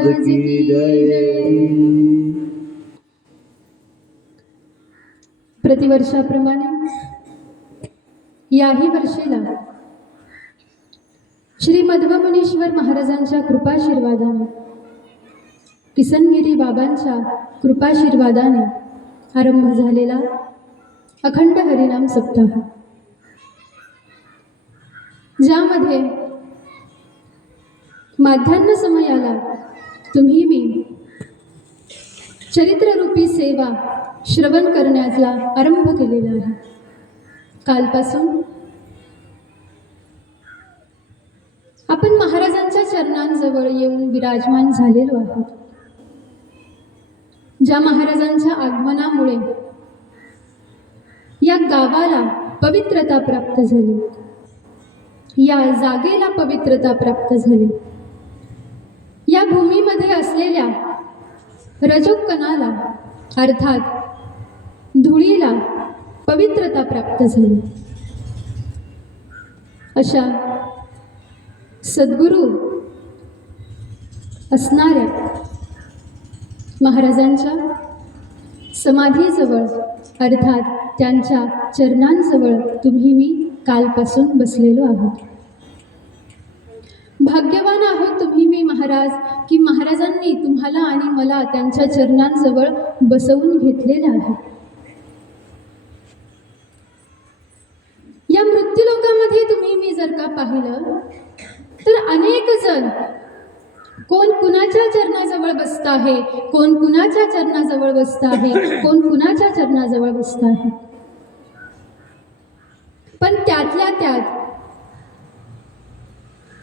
महाराज की जय। प्रतिवर्षाप्रमाणे याही वर्षीला श्री मध्वमुनीश्वर महाराजांच्या कृपाशीर्वादाने, किसनगिरी बाबांच्या कृपाशीर्वादाने आरंभ झालेला अखंड हरिनाम सप्ताह, ज्यामध्ये माध्यान्ह समयाला तुम्ही मी चरित्ररूपी सेवा श्रवण करण्याचा आरंभ केलेला आहे. कालपासून आपण महाराजांच्या चरणांजवळ येऊन विराजमान झालेलो आहोत. ज्या महाराजांच्या आगमनामुळे या गावाला पवित्रता प्राप्त झाली, या जागेला पवित्रता प्राप्त झाली, या भूमीमध्ये असलेल्या रजोकणाला अर्थात धुळीला पवित्रता प्राप्त झाली. अशा सद्गुरू असणाऱ्या महाराजांच्या समाधीजवळ अर्थात त्यांच्या चरणांजवळ तुम्ही मी कालपासून बसलेलो आहोत. भाग्यवान आहोत तुम्ही मी महाराज की महाराजांनी तुम्हाला आणि मला त्यांच्या चरणांजवळ बसवून घेतलेलं आहे. या मृत्यूलोकामध्ये तुम्ही मी जर का पाहिलं तर अनेक जण कोण कुणाच्या चरणाजवळ बसत आहे, कोण कुणाच्या चरणाजवळ बसत आहे, कोण कुणाच्या चरणाजवळ बसत आहे. पण त्यातल्या त्यात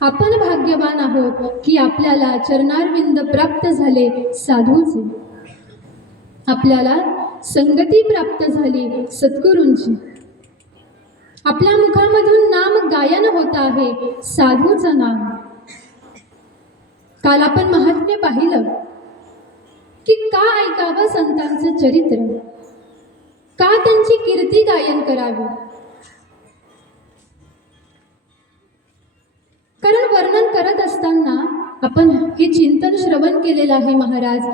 आपण भाग्यवान आहोत की आपल्याला चरणारविंद प्राप्त झाले साधूचे, आपल्याला संगती प्राप्त झाली सद्गुरूंची, आपल्या मुखामधून नाम गायन होत आहे साधूचं नाम. काल आपण महात्म्य पाहिलं की का ऐकावं संतांचं चरित्र, का त्यांची कीर्ती गायन करावी. कारण वर्णन करत असताना आपण हे चिंतन श्रवण केलेलं आहे महाराज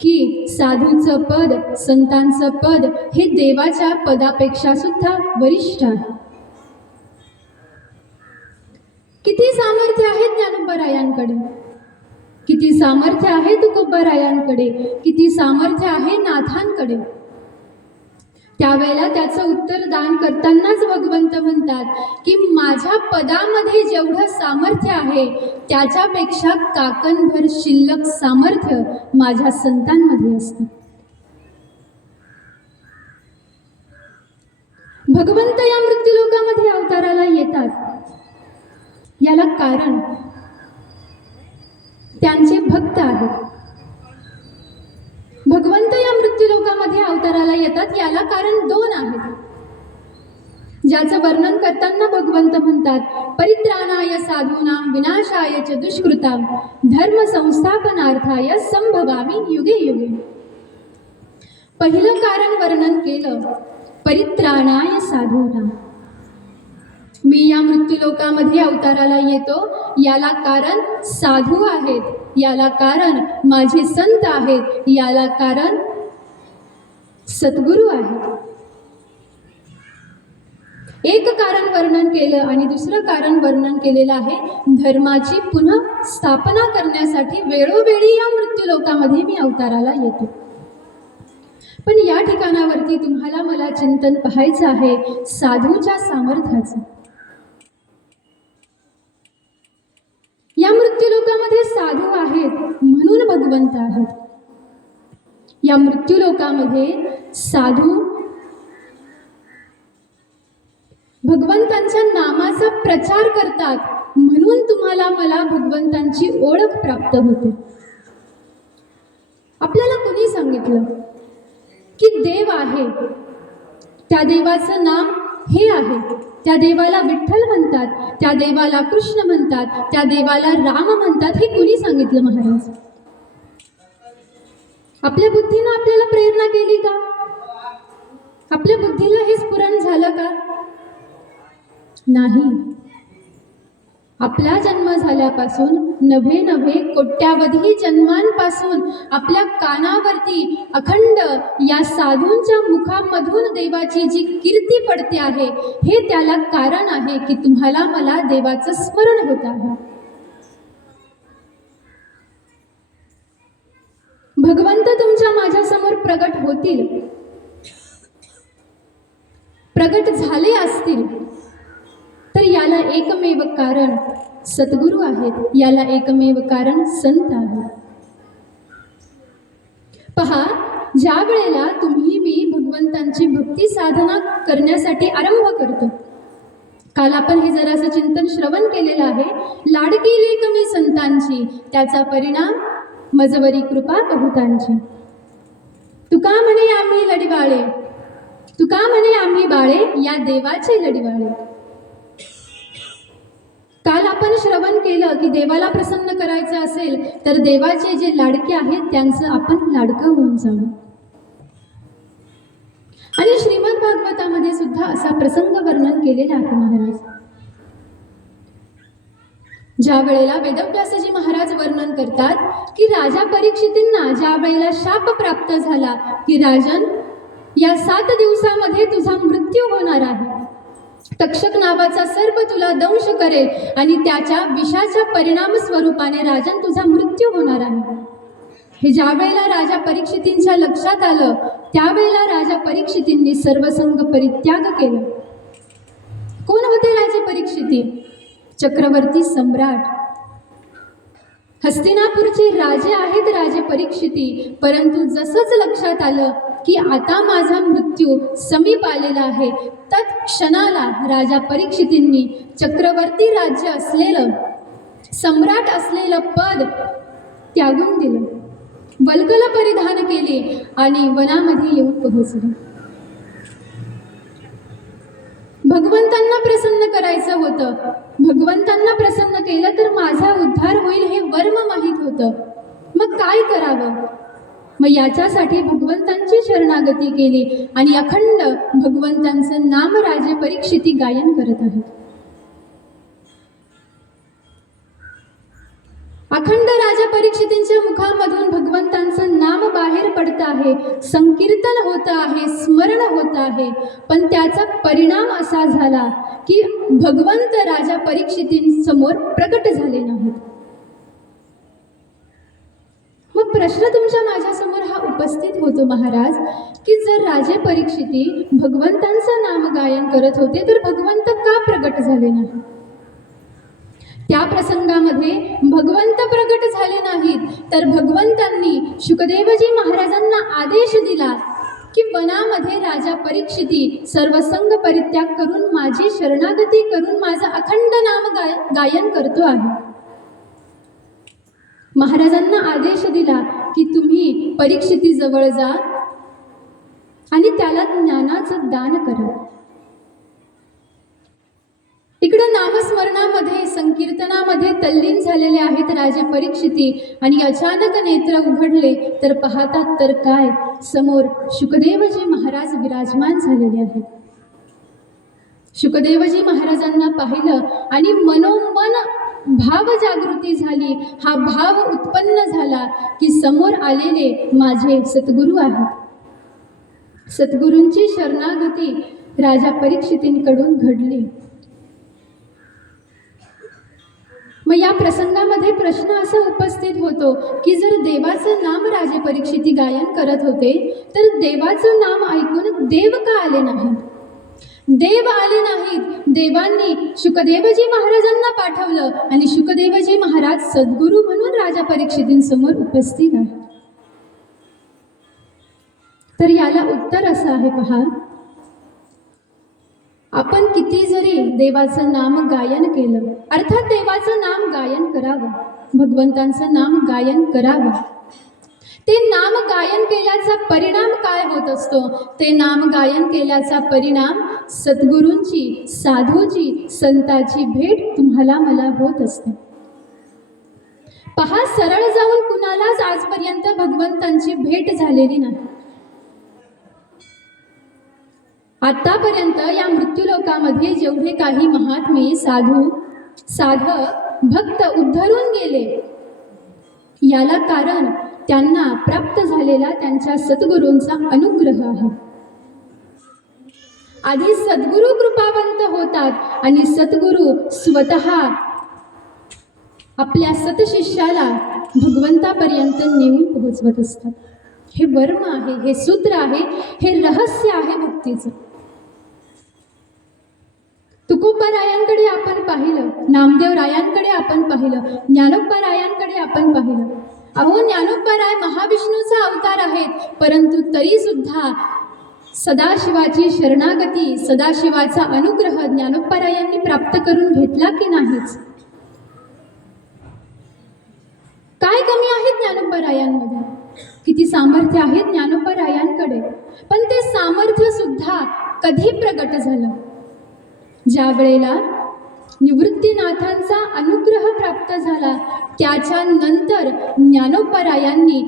की साधूचं पद, संतांचं पद हे देवाच्या पदापेक्षा सुद्धा वरिष्ठ आहे. किती सामर्थ्य आहे ज्ञानोबारायांकडे, किती सामर्थ्य आहे तुकोबारायांकडे, किती सामर्थ्य आहे नाथांकडे. त्यावेळेला त्याचं उत्तर दान करतानाच भगवंत म्हणतात की माझ्या पदामध्ये जेवढं सामर्थ्य आहे त्याच्यापेक्षा काकणभर शिल्लक सामर्थ्य माझ्या संतांमध्ये असतं. भगवंत या मृत्यूलोकामध्ये अवताराला येतात, याला कारण त्यांचे भक्त आहेत. भगवंत या मृत्यूलोकामध्ये अवताराला येतात याला कारण दोन आहेत, ज्याचं वर्णन करताना भगवंत म्हणतात परित्राणाय साधूनां विनाशाय च दुष्कृतां धर्म संस्थापनार्थाय संभवामि युगे युगे. पहिलं कारण वर्णन केलं परित्राणाय साधूनां, मी या मृत्यूलोकामध्ये अवताराला येतो याला कारण साधू आहेत, याला कारण माझे संत आहेत, याला कारण सद्गुरू आहेत. एक कारण वर्णन केलं आणि दुसरं कारण वर्णन केलेलं आहे धर्माची पुन्हा स्थापना करण्यासाठी वेळोवेळी या मृत्यूलोकामध्ये मी अवताराला येतो. पण या ठिकाणावरती तुम्हाला मला चिंतन पाहायचं आहे साधूच्या सामर्थ्याचं. या मृत्यूलोकामध्ये साधू आहेत म्हणून भगवंत आहेत. या मृत्यूलोकामध्ये साधू भगवंतांच्या नामाचा प्रचार करतात म्हणून तुम्हाला मला भगवंतांची ओळख प्राप्त होते. आपल्याला कोणी सांगितलं की देव आहे, त्या देवाचं नाम हे आहे, त्या देवाला विठ्ठल म्हणतात, त्या देवाला कृष्ण म्हणतात, त्या देवाला राम म्हणतात, हे कुणी सांगितलं महाराज? आपल्या बुद्धीनं आपल्याला प्रेरणा केली का? आपल्या बुद्धीला हे स्फुरण झालं का? नाही. आपला जन्म झाल्यापासून नव्हे नव्हे कोट्यावधी जन्मांपासून आपल्या कानावरती अखंड या साधूंच्या मुखामधून देवाची जी कीर्ती पडते आहे, हे त्याला कारण आहे की तुम्हाला मला देवाचं स्मरण होत आहे. भगवंत तुमच्या माझ्यासमोर प्रगट होतील, प्रगट झाले असतील, तर याला एकमेव कारण सद्गुरू आहेत, याला एकमेव कारण संत आहेत. पहा, ज्या वेळेला तुम्ही मी भगवंतांची भक्ती साधना करण्यासाठी आरंभ करतो, काल आपण हे जरासं चिंतन श्रवण केलेलं आहे, लाडकी लेक मी संतांची, त्याचा परिणाम मजवरी कृपा बहुतांची. तुका म्हणे आम्ही लढिवाळे, तुका म्हणे आम्ही बाळे, या देवाचे लढिवाळे. काल आपण श्रवण केलं की देवाला प्रसन्न करायचं असेल तर देवाचे जे लाडके आहेत त्यांचं आपण लाडकं होऊन जाऊ. आणि श्रीमद भागवतामध्ये सुद्धा असा प्रसंग वर्णन केलेला आहे महाराज. ज्या वेळेला वेदव्यासजी महाराज वर्णन करतात की राजा परीक्षितींना ज्या वेळेला शाप प्राप्त झाला की राजन, या 7 दिवसामध्ये तुझा मृत्यू होणार आहे, तक्षक नावाचा सर्प तुला दंश करेल आणि त्याच्या विषाच्या परिणाम स्वरूपाने राजन तुझा मृत्यू होणार आहे. हे ज्या वेळेला राजा परीक्षितींच्या लक्षात आलं, त्यावेळेला राजा परीक्षितींनी सर्वसंग परित्याग केला. कोण होते राजे परीक्षिती? चक्रवर्ती सम्राट, हस्तिनापूरचे राजे आहेत राजे परीक्षिती. परंतु जसंच लक्षात आलं की आता माझा मृत्यू समीप आलेला आहे, तत्क्षणाला राजा परीक्षितींनी चक्रवर्ती राज्य असलेलं, सम्राट असलेलं पद त्यागून दिलं, वल्गल परिधान केले आणि वनामध्ये येऊन पोहोचले. भगवंतांना प्रसन्न करायचं होतं, भगवंतांना प्रसन्न केलं तर माझा उद्धार होईल हे वर्म माहीत होतं. मग काय करावं? मग याच्यासाठी भगवंतांची शरणागती केली आणि अखंड भगवंतांचं नाम राजे परीक्षिती गायन करत आहेत. अखंड राजा परीक्षितींच्या मुखामधून भगवंतांचं नाम बाहेर पडत आहे, संकीर्तन होत आहे, स्मरण होत आहे. पण त्याचा परिणाम असा झाला की भगवंत राजा परीक्षितींसमोर प्रकट झाले नाहीत. मग प्रश्न तुमच्या माझ्यासमोर हा उपस्थित होतो महाराज की जर राजे परीक्षिती भगवंतांचं नाम गायन करत होते तर भगवंत का प्रकट झाले नाही? त्या प्रसंगामध्ये भगवंत प्रकट झाले नाहीत, तर भगवंतांनी शुकदेवजी महाराजांना आदेश दिला की वनामध्ये राजा परीक्षिती सर्वसंग परित्याग करून माझी शरणागती करून माझं अखंड नाम गायन करतो आहे. महाराजांना आदेश दिला की तुम्ही परीक्षिती जवळ जा आणि त्याला ज्ञानाचं दान करा. इकडं नामस्मरणामध्ये संकीर्तनामध्ये तल्लीन झालेले आहेत राजे परीक्षिती आणि अचानक नेत्र उघडले तर पाहतात तर काय, समोर शुकदेवजी महाराज विराजमान झालेले आहेत. शुकदेवजी महाराजांना पाहिलं आणि मनोमन भाव जागृती झाली. हा भाव उत्पन्न झाला की समोर आलेले माझे सद्गुरू आहेत. सद्गुरूंची शरणागती राजा परीक्षितींकडून घडली. मग या प्रसंगामध्ये प्रश्न असा उपस्थित होतो की जर देवाचं नाम राजे परीक्षिती गायन करत होते तर देवाचं नाम ऐकून देव का आले नाहीत? देव आले नाहीत. देवांनी शुकदेवजी महाराजांना पाठवलं आणि शुकदेवजी महाराज सद्गुरू म्हणून राजा परीक्षितींसमोर उपस्थित आहेत. तर याला उत्तर असं आहे, पहा, आपण किती जरी देवाचं नाम गायन केलं, अर्थात देवाचं नाम गायन करावं, भगवंतांचं नाम गायन करावं, ते नाम गायन केल्याचा परिणाम काय होत असतो? ते नाम गायन केल्याचा परिणाम सद्गुरूंची, साधूची, संताची भेट तुम्हाला मला होत असते. पहा, सरळ जाऊन कुणालाच आजपर्यंत भगवंतांची भेट झालेली नाही. आतापर्यंत या मृत्यूलोकामध्ये जेवढे काही महात्मे, साधू साधक भक्त उद्धरून गेले, याला कारण त्यांना प्राप्त झालेला त्यांच्या सद्गुरूंचा अनुग्रह आहे. आधी सद्गुरू कृपावंत होतात आणि सद्गुरू स्वतः आपल्या सतशिष्याला भगवंतापर्यंत नेऊन पोहोचवत असतात. हे वर्म आहे, हे सूत्र आहे, हे रहस्य आहे भक्तीचं. तुकोबारायांकडे आपण पाहिलं, नामदेवरायांकडे आपण पाहिलं, ज्ञानोबारायांकडे आपण पाहिलं. अहो, ज्ञानोबाराय महाविष्णूचा अवतार आहेत, परंतु तरी सुद्धा सदाशिवाची शरणागती, सदाशिवाचा अनुग्रह ज्ञानोबारायांनी प्राप्त करून घेतला की नाहीच? काय कमी आहे ज्ञानोबारायांमध्ये? किती सामर्थ्य आहे ज्ञानोबारायांकडे, पण ते सामर्थ्य सुद्धा कधी प्रगट झालं? ज्या वेळेला निवृत्तीनाथांचा अनुग्रह प्राप्त झाला, त्याच्यानंतर ज्ञानोबारायांनी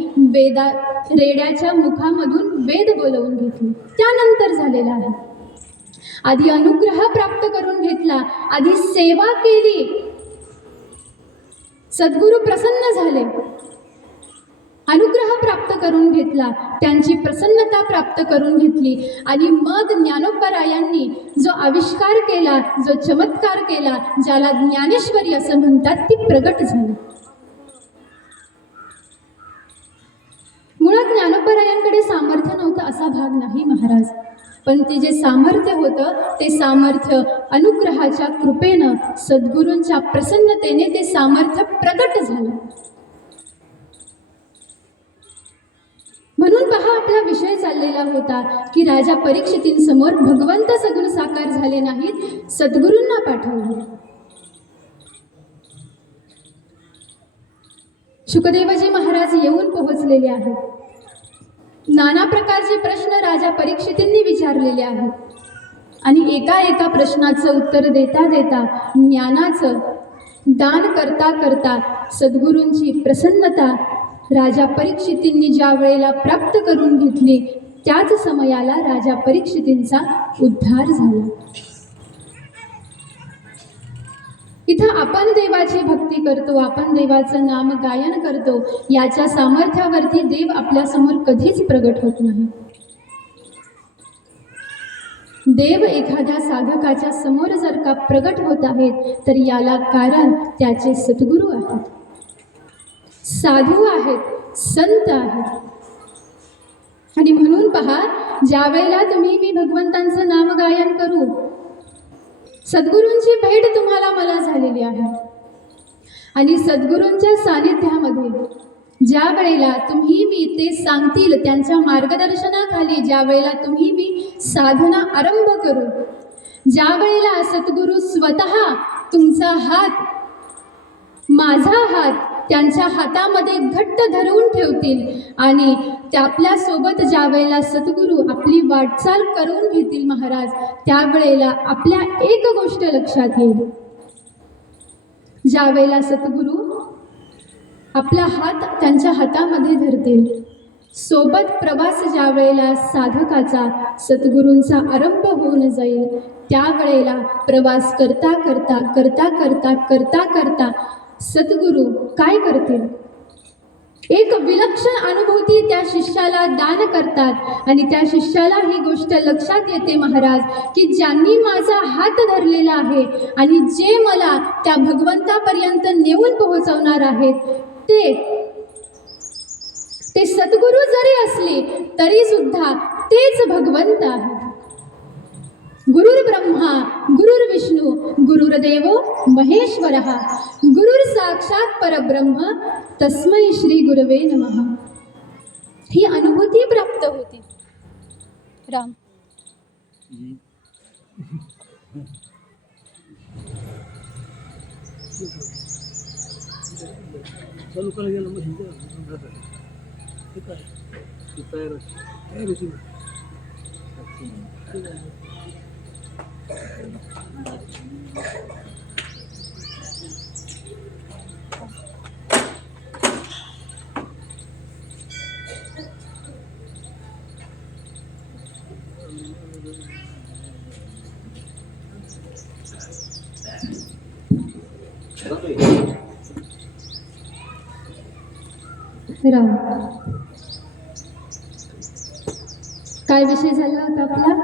रेड्याच्या मुखामधून वेद बोलवून घेतले, त्यानंतर झालेला आहे. आधी अनुग्रह प्राप्त करून घेतला, आधी सेवा केली, सद्गुरू प्रसन्न झाले, अनुग्रह प्राप्त करून घेतला, त्यांची प्रसन्नता प्राप्त करून घेतली, आणि मग ज्ञानोबारायांनी जो आविष्कार केला, जो चमत्कार केला, ज्याला ज्ञानेश्वरी असं म्हणतात, ती प्रगट झाली. मुळात ज्ञानोबारायांकडे सामर्थ्य नव्हतं असा भाग नाही महाराज, पण ते जे सामर्थ्य होतं ते सामर्थ्य अनुग्रहाच्या कृपेनं, सद्गुरूंच्या प्रसन्नतेने ते सामर्थ्य प्रगट झालं. म्हणून पहा, आपला विषय चाललेला होता की राजा परीक्षितींसमोर भगवंत सगुण साकार झाले नाहीत, सद्गुरूंना पाठवले. शुकदेवजी महाराज येऊन पोहोचलेले आहेत. नाना प्रकारचे प्रश्न राजा परीक्षितींनी विचारलेले आहेत, आणि एका एका प्रश्नाचं उत्तर देता देता, ज्ञानाचं दान करता करता सद्गुरूंची प्रसन्नता राजा परीक्षितींनी ज्या वेळेला प्राप्त करून घेतली, त्याच समयाला राजा परीक्षितींचा उद्धार झाला. इथं आपण देवाची भक्ती करतो, आपण देवाचं नाम गायन करतो, याच्या सामर्थ्यावरती देव आपल्यासमोर कधीच प्रगट होत नाही. देव एखाद्या साधकाच्या समोर जर का प्रगट होत आहेत, तर याला कारण त्याचे सद्गुरू आहेत, साधू आहेत, संत आहेत. आणि म्हणून पहा, ज्या वेळेला तुम्ही मी भगवंतांचं नाम गायन करू, सद्गुरूंची भेट तुम्हाला मला झालेली आहे, आणि सद्गुरूंच्या सानिध्यामध्ये ज्या वेळेला तुम्ही मी ते सांगतील, त्यांच्या मार्गदर्शनाखाली ज्या वेळेला तुम्ही मी साधना आरंभ करू, ज्या वेळेला सद्गुरू स्वतः तुमचा हात, माझा हात त्यांच्या हातामध्ये घट्ट धरून ठेवतील, आणि त्या आपल्यासोबत ज्या वेळेला सद्गुरू आपली वाटचाल करून घेतील महाराज, त्यावेळेला आपल्या एक गोष्ट लक्षात येईल. ज्या वेळेला सद्गुरू आपला हात त्यांच्या हातामध्ये धरतील, सोबत प्रवास ज्या वेळेला साधकाचा सद्गुरूंचा आरंभ होऊन जाईल, त्यावेळेला प्रवास करता करता करता करता करता करता सद्गुरू काय करतील? एक विलक्षण अनुभूती त्या शिष्याला दान करतात, आणि त्या शिष्याला ही गोष्ट लक्षात येते महाराज, की ज्यांनी माझा हात धरलेला आहे आणि जे मला त्या भगवंतापर्यंत नेऊन पोहोचवणार आहेत, ते सद्गुरू जरी असले तरी सुद्धा तेच भगवंत आहेत. गुरुर् ब्रह्मा गुरुर्विष्णू गुरुर्देवो महेश्वरः गुरुर् साक्षात परब्रह्म तस्मै श्री गुरवे नमः. ही अनुभूती प्राप्त होती. राम चालू करायला गेलं मग हे काय तयार राम. काय विषय झाला होता आपला?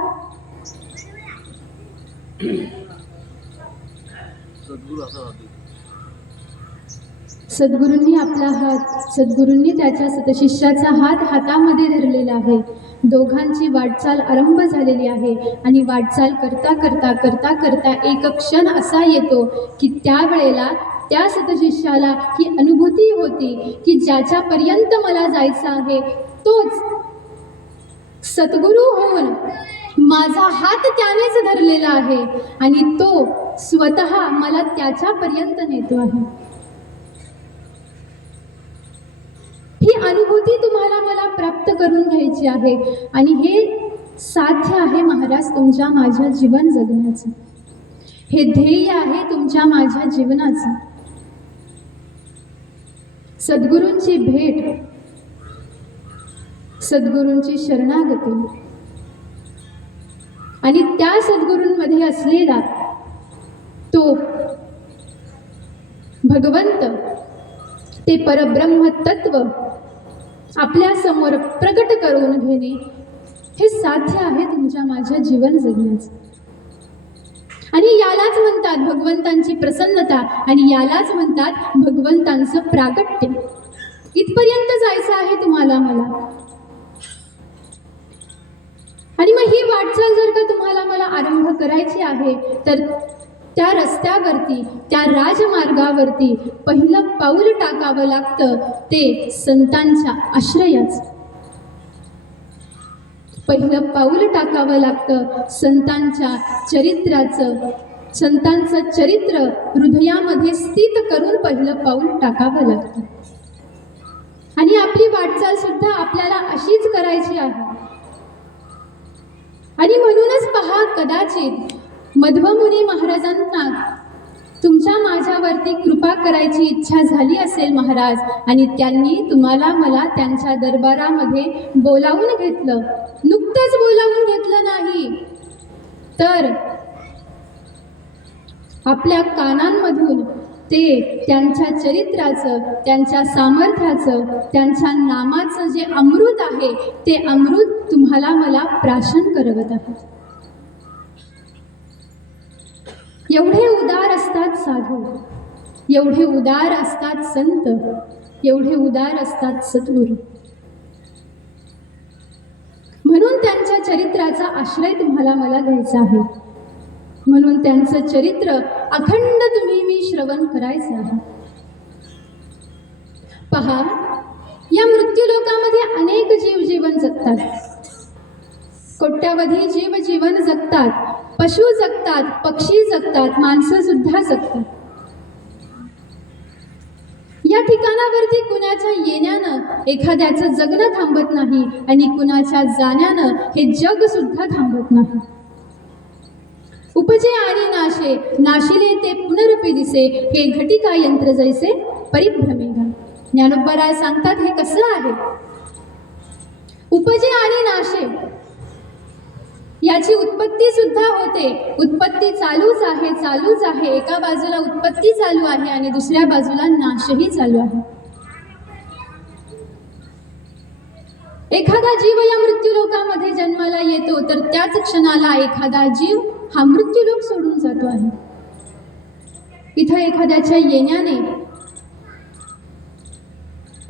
सद्गुरू असा होते. सद्गुरूंनी आपला हात, सद्गुरूंनी त्याच्या सतशिष्याचा हात हातामध्ये धरलेला आहे. दोघांची वाटचाल आरंभ झालेली आहे आणि वाटचाल करता करता करता करता एक क्षण असा येतो की त्यावेळेला त्या सतशिष्याला ही अनुभूती होती की ज्याच्यापर्यंत मला जायचं आहे तोच सद्गुरू होऊन माझा हात त्यानेच धरलेला आहे आणि तो स्वतः मला त्याच्यापर्यंत नेतो आहे. ही अनुभूती तुम्हाला मला प्राप्त करून घ्यायची आहे आणि हे साध्य आहे महाराज तुमच्या माझ्या जीवन जगण्याचं. हे ध्येय आहे तुमच्या माझ्या जीवनाचं. सद्गुरूंची भेट, सद्गुरूंची शरणागती आणि त्या सद्गुरूंमध्ये असलेला तो भगवंत, ते परब्रह्म तत्व आपल्या समोर प्रकट करून घेणे हे साध्य आहे तुमच्या माझ्या जीवन जगण्याचं. आणि यालाच म्हणतात भगवंतांची प्रसन्नता आणि यालाच म्हणतात भगवंतांचं प्रागट्य. इथपर्यंत जायचं आहे तुम्हाला मला. आणि मग ही वाटचाल जर का तुम्हाला मला आरंभ करायची आहे तर त्या रस्त्यावरती, त्या राजमार्गावरती पहिलं पाऊल टाकावं लागतं ते संतांच्या आश्रयाचं. पहिलं पाऊल टाकावं लागतं संतांच्या चरित्राचं. संतांचं चरित्र हृदयामध्ये स्थित करून पहिलं पाऊल टाकावं लागतं. आणि आपली वाटचाल सुद्धा आपल्याला अशीच करायची आहे. आणि म्हणूनच पहा, कदाचित मध्वमुनी महाराजांना तुमच्या माझ्यावरती कृपा करायची इच्छा झाली असेल महाराज, आणि त्यांनी तुम्हाला मला त्यांच्या दरबारामध्ये बोलावून घेतलं. नुकतंच बोलावून घेतलं नाही तर आपल्या कानांमधून ते त्यांच्या चरित्राचं, त्यांच्या सामर्थ्याचं, त्यांच्या नामाचं जे अमृत आहे ते अमृत तुम्हाला मला प्राशन करवत आहे. एवढे उदार असतात साधू, एवढे उदार असतात संत, एवढे उदार असतात सद्गुरू. म्हणून त्यांच्या चरित्राचा आश्रय तुम्हाला मला घ्यायचा आहे. म्हणून त्यांचं चरित्र अखंड तुम्ही मी श्रवण करायचं आहे. पहा, या मृत्यूलोकामध्ये अनेक जीव जीवन जगतात. कोट्यावधी जीव जीवन जगतात. पशु जगतात, पक्षी जगतात, माणसं सुद्धा जगतात. या ठिकाणावरती कुणाच्या येण्यानं एखाद्याचं जगणं थांबत नाही आणि कुणाच्या जाण्यानं हे जग सुद्धा थांबत नाही. उपजे आणि नाशे, नाशिले ते पुनरपी दिसे, हे घटिका यंत्र जैसे परिभ्रमेगा. ज्ञानोबराय सांगतात हे कसं आहे. उपजे आणि नाशे, याची उत्पत्ती सुद्धा होते. उत्पत्ती चालूच आहे, चालूच आहे. एका बाजूला उत्पत्ती चालू आहे आणि दुसऱ्या बाजूला नाशही चालू आहे. एखादा जीव या मृत्यूलोकामध्ये जन्माला येतो तर त्याच क्षणाला एखादा जीव हा मृत्यूलोक सोडून जातो आहे. इथं एखाद्याच्या येण्याने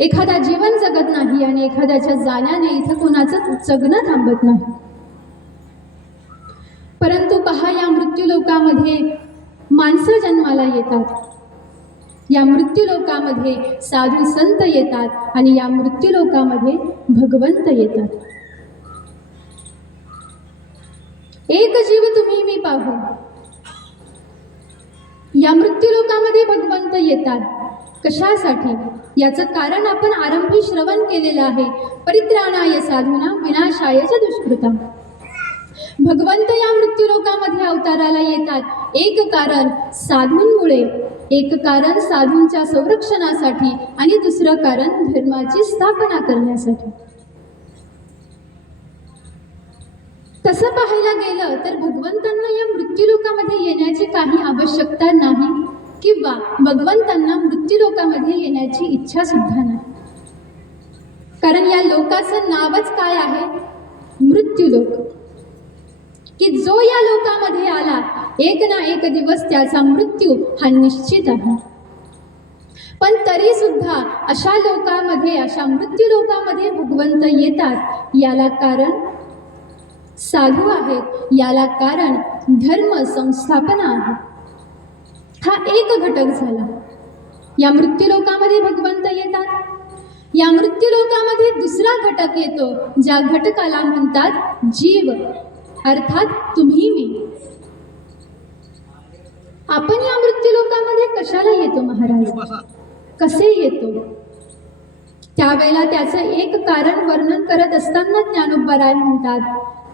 एखादा जीवन जगत नाही आणि एखाद्याच्या जाण्याने इथं कोणाचं जगणं थांबत नाही. परंतु पहा, या मृत्यूलोकामध्ये माणसं जन्माला येतात. या मृत्यूलोकामध्ये साधू संत येतात आणि या मृत्यूलोकामध्ये भगवंत येतात. एक जीव तुम्ही मी पाहू. या मृत्यूलोकामध्ये भगवंत येतात. कशासाठी? याचं कारण आपण आरंभी श्रवण केलेलं आहे. परित्राणाय साधूना विनाशाय च दुष्कृता. भगवंत या मृत्यूलोकामध्ये अवताराला येतात. एक कारण साधूंमुळे, एक कारण साधूंच्या संरक्षणासाठी आणि दुसरं कारण धर्माची स्थापना करण्यासाठी. तसं पाहायला गेलं तर भगवंतांना या मृत्यूलोकामध्ये येण्याची काही आवश्यकता नाही किंवा भगवंतांना मृत्यूलोकामध्ये येण्याची इच्छा सुद्धा नाही. कारण या लोकाचं नावच काय आहे? मृत्यूलोक. की जो या लोकामध्ये आला एक ना एक दिवस त्याचा मृत्यू हा निश्चित आहे. पण तरी सुद्धा अशा लोकांमध्ये, अशा मृत्यू लोकामध्ये भगवंत येतात. याला कारण साधू आहेत, याला कारण धर्म संस्थापना आहे. हा एक घटक झाला. या मृत्यू लोकामध्ये भगवंत येतात. या मृत्यू लोकामध्ये दुसरा घटक येतो, ज्या घटकाला म्हणतात जीव, अर्थात तुम्ही मी. आपण या मृत्यू लोकामध्ये कशाला येतो महाराज? कसे येतो? त्यावेळेला त्याचं एक कारण वर्णन करत असताना ज्ञानोबराय म्हणतात,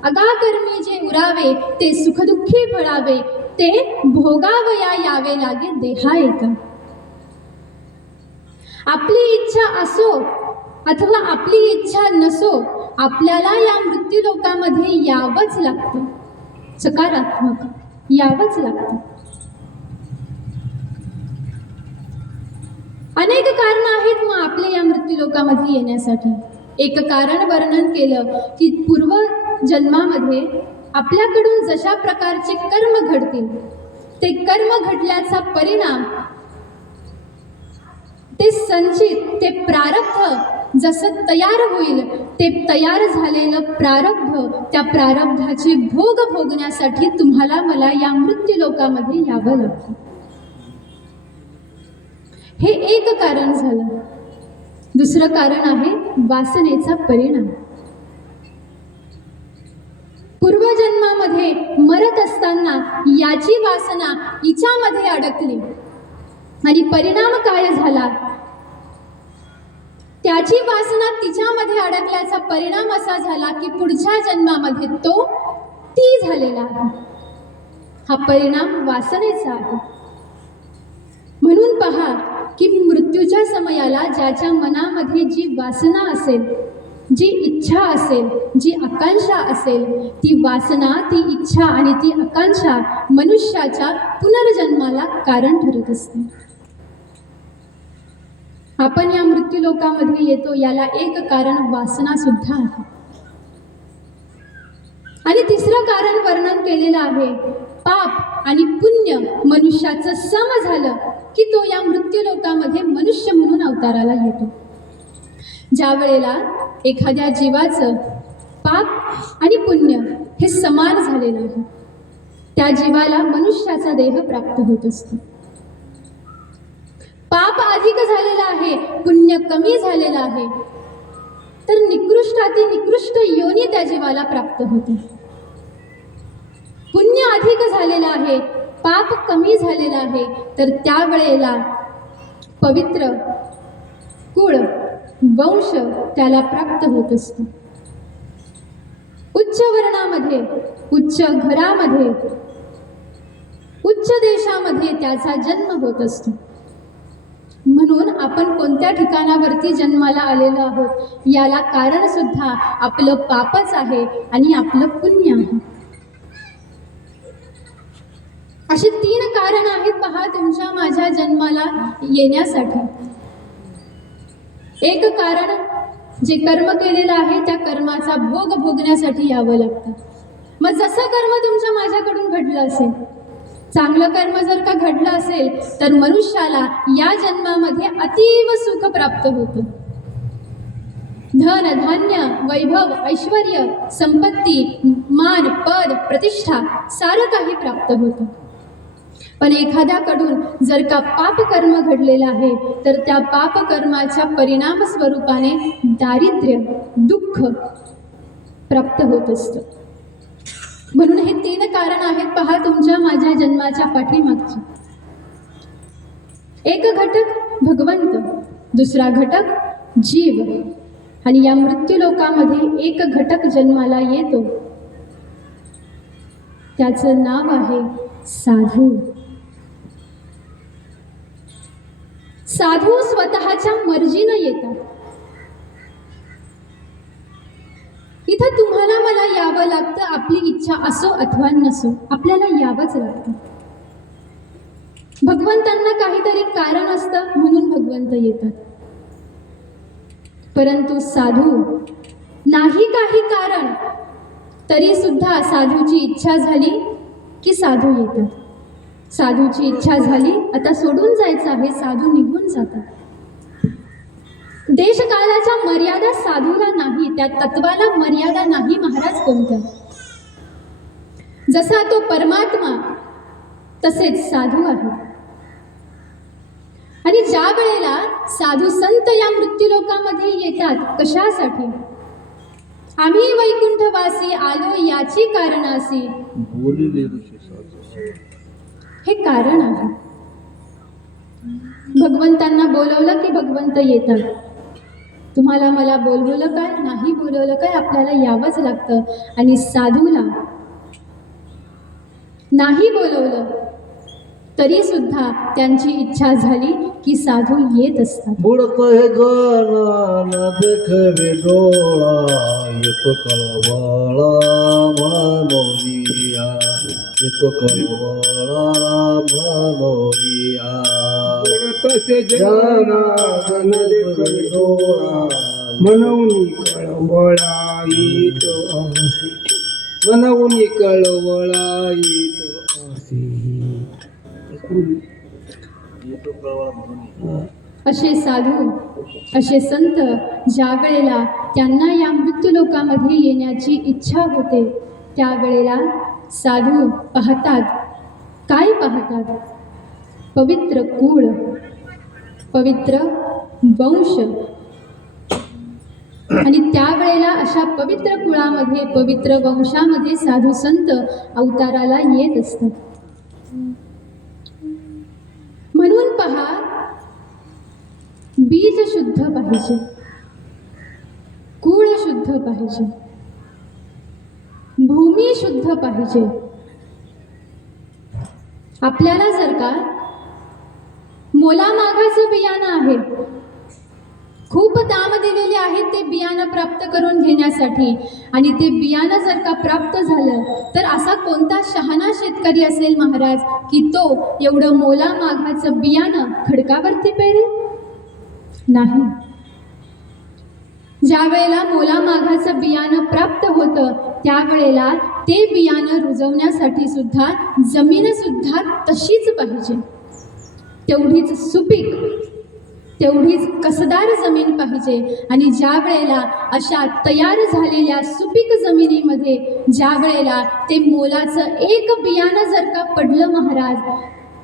अगाकर्मी जे उरावे ते सुखदुःखी फळावे, ते भोगावया यावे लागे देहा एका. आपली इच्छा असो अथवा आपली इच्छा नसो, आपल्याला या मृत्यू लोकामध्ये यावंच लागतं. सकारात्मक यावंच लागतं. अनेक कारण आहेत मग आपले या मृत्यू लोकामध्ये येण्यासाठी. एक कारण वर्णन केलं की पूर्व जन्मामध्ये आपल्याकडून जशा प्रकारचे कर्म घडतील, ते कर्म घडल्याचा परिणाम, ते संचित, ते प्रारब्ध जसं तयार होईल, ते तयार झालेलं प्रारब्ध, त्या प्रारब्धाचे भोग भोगण्यासाठी तुम्हाला मला या मृत्यू लोकामध्ये यावं लागतं. हे एक कारण झालं. दुसरं कारण आहे वासनेचा परिणाम. पूर्वजन्मामध्ये मरत असताना याची वासना हिच्यामध्ये अडकली आणि परिणाम काय झाला? त्याची वासना तिच्यामध्ये अडकल्याचा परिणाम असा झाला की पुढच्या जन्मामध्ये तो ती झालेला आहे. हा परिणाम वासनेचा आहे. म्हणून पहा की मृत्यूच्या समयाला ज्याच्या मनामध्ये जी वासना असेल, जी इच्छा असेल, जी आकांक्षा असेल, ती वासना, ती इच्छा आणि ती आकांक्षा मनुष्याच्या पुनर्जन्माला कारण ठरत असते. आपण या मृत्यू लोकामध्ये येतो याला एक कारण वासना सुद्धा आहे. आणि तिसरं कारण वर्णन केलेलं आहे, पाप आणि पुण्य मनुष्याचं सम झालं की तो या मृत्यू लोकामध्ये मनुष्य म्हणून अवताराला येतो. ज्या वेळेला एखाद्या जीवाचं पाप आणि पुण्य हे समान झालेलं आहे, त्या जीवाला मनुष्याचा देह प्राप्त होत असतो. पाप अधिक झालेला आहे, पुण्य कमी झालेलं आहे, तर निकृष्टाती निकृष्ट योनी त्या जीवाला प्राप्त होते. पुण्य अधिक झालेलं आहे, पाप कमी झालेलं आहे, तर त्यावेळेला पवित्र कुळ, वंश त्याला प्राप्त होत असतो. उच्च वर्णामध्ये, उच्च घरामध्ये, उच्च देशामध्ये त्याचा जन्म होत असतो. म्हणून आपण कोणत्या ठिकाणावरती जन्माला आलेलो आहोत याला कारण सुद्धा आपलं पापच आहे आणि आपलं पुण्य आहे. अशी 3 कारण आहेत पहा तुमच्या माझ्या जन्माला येण्यासाठी. एक कारण जे कर्म केलेलं आहे त्या कर्माचा भोग भोगण्यासाठी यावं लागतं. मग जसं कर्म तुमच्या माझ्याकडून घडलं असेल, चांगलं कर्म जर का घडलं असेल तर मनुष्याला या जन्मामध्ये अतीव सुख प्राप्त होतं. धन, धान्य, वैभव, ऐश्वर्य, संपत्ती, मान, पद, प्रतिष्ठा सारं काही प्राप्त होतं. पण एखाद्याकडून जर का पाप कर्म घडलेलं आहे तर त्या पाप कर्माच्या परिणाम स्वरूपाने दारिद्र्य, दुःख प्राप्त होत असतं. म्हणून हे 3 कारण आहेत पहा तुमच्या माझ्या जन्माच्या पाठीमागची. एक घटक भगवंत, दुसरा घटक जीव, आणि या मृत्यू लोकामध्ये एक घटक जन्माला येतो, त्याचं नाव आहे साधू. साधू स्वतःच्या मर्जीनं येतात. इथं तुम्हाला मला यावं लागतं, आपली इच्छा असो अथवा नसो, आपल्याला यावंच लागतं. भगवंतांना काहीतरी कारण असतं म्हणून भगवंत येतात. परंतु साधू नाही काही कारण तरी सुद्धा साधूची इच्छा झाली की साधू येतात. साधूची इच्छा झाली आता सोडून जायचं आहे, साधू निघून जातात. देशकालाच्या मर्यादा साधूला नाही, त्या तत्वाला मर्यादा नाही महाराज कोणत्या. जसा तो परमात्मा तसेच साधू आहे. आणि ज्या वेळेला साधू संत या मृत्यूलोकामध्ये येतात कशासाठी? आम्ही वैकुंठवासी आलो याची कारणासी बोलिले ऋषी साधू. हे कारण आहे. भगवंतांना बोलवलं की भगवंत येतात. तुम्हाला मला बोलवलं काय, नाही बोलवलं काय, आपल्याला यावंच लागतं. आणि साधूला नाही बोलवलं तरी सुद्धा त्यांची इच्छा झाली की साधू येत असतात. बुडत हे गण न देखवे डोळा, येतो कळवळा मनोरिया, येतो कळवळा मनोरिया. तसे जनार्दन देखवे डोळा, मनवनी कळवळा येतो असे, मनवनी कळवळा येतो असे. येतो कळवळा म्हणून. असे साधू असे संत ज्या वेळेला त्यांना या मृत्यूलोकामध्ये येण्याची इच्छा होते त्यावेळेला साधू पाहतात. काय पाहतात? पवित्र कुळ, पवित्र वंश. आणि त्यावेळेला अशा पवित्र कुळामध्ये, पवित्र वंशामध्ये साधू संत अवताराला येत असतात. म्हणून पहा, बीज शुद्ध पाहिजे, कुळ शुद्ध पाहिजे, भूमी शुद्ध पाहिजे. आपल्याला जर का मोलामागाचं बियाणं आहे, खूप दाम दिलेले आहेत ते बियाणं प्राप्त करून घेण्यासाठी, आणि ते बियाणं जर का प्राप्त झालं तर असा कोणता शहाणा शेतकरी असेल महाराज की तो एवढं मोलामागाचं बियाणं खडकावरती पेरेल? नाही. ज्या वेळेला मोलामागाचं बियाणं प्राप्त होतं त्यावेळेला ते बियाणं रुजवण्यासाठी सुद्धा जमीन सुद्धा तशीच पाहिजे, तेवढीच सुपीक, तेवढीच कसदार जमीन पाहिजे. आणि ज्या वेळेला अशा तयार झालेल्या सुपीक जमिनीमध्ये ज्या वेळेला ते मोलाचं एक बियाणं जर का पडलं महाराज,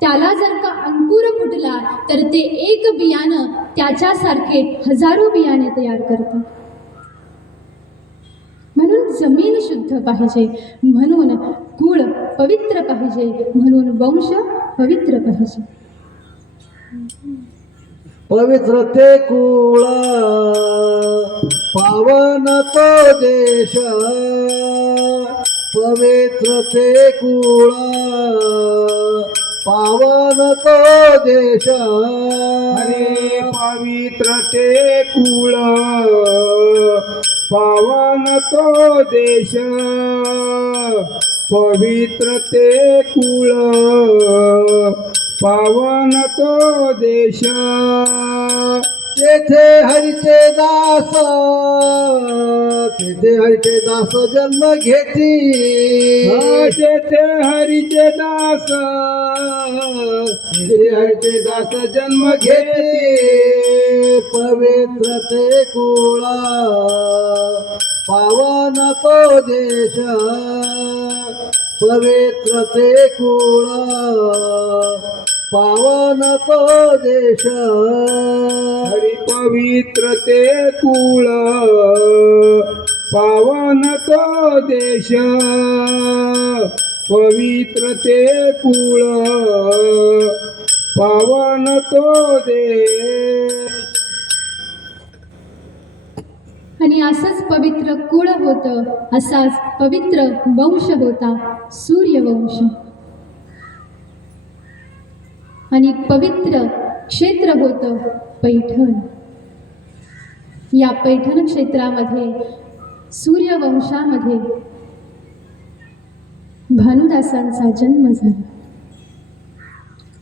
त्याला जर का अंकुर फुटला तर ते एक बियाणं त्याच्यासारखे हजारो बियाणे तयार करतं. म्हणून जमीन शुद्ध पाहिजे, म्हणून कुळ पवित्र पाहिजे, म्हणून वंश पवित्र पाहिजे. पवित्र ते कुळा, पावन तो देश, पवित्र ते कुळा, पावन तो देश. अरे पवित्र ते कुळ, पावन तो देश, पवित्र ते कुळ, पावन तो देश. तेथे हरीचे दास, तेथे हरीचे दास जन्म घेती, तेथे हरीचे दास, तेथे हरीचे दास जन्म घेती. पवित्र ते कुळा, पावन तो देश, पवित्र ते कुळा, पावन तो देश. हरी पवित्र ते कुळ, पावन तो देश, पवित्र ते कुळ, पावन तो देश. आणि असंच पवित्र कुळ होतं, असाच पवित्र वंश होता, सूर्यवंश. आणि पवित्र क्षेत्र होतं पैठण. या पैठण क्षेत्रामध्ये सूर्यवंशामध्ये भानुदासांचा जन्म झाला.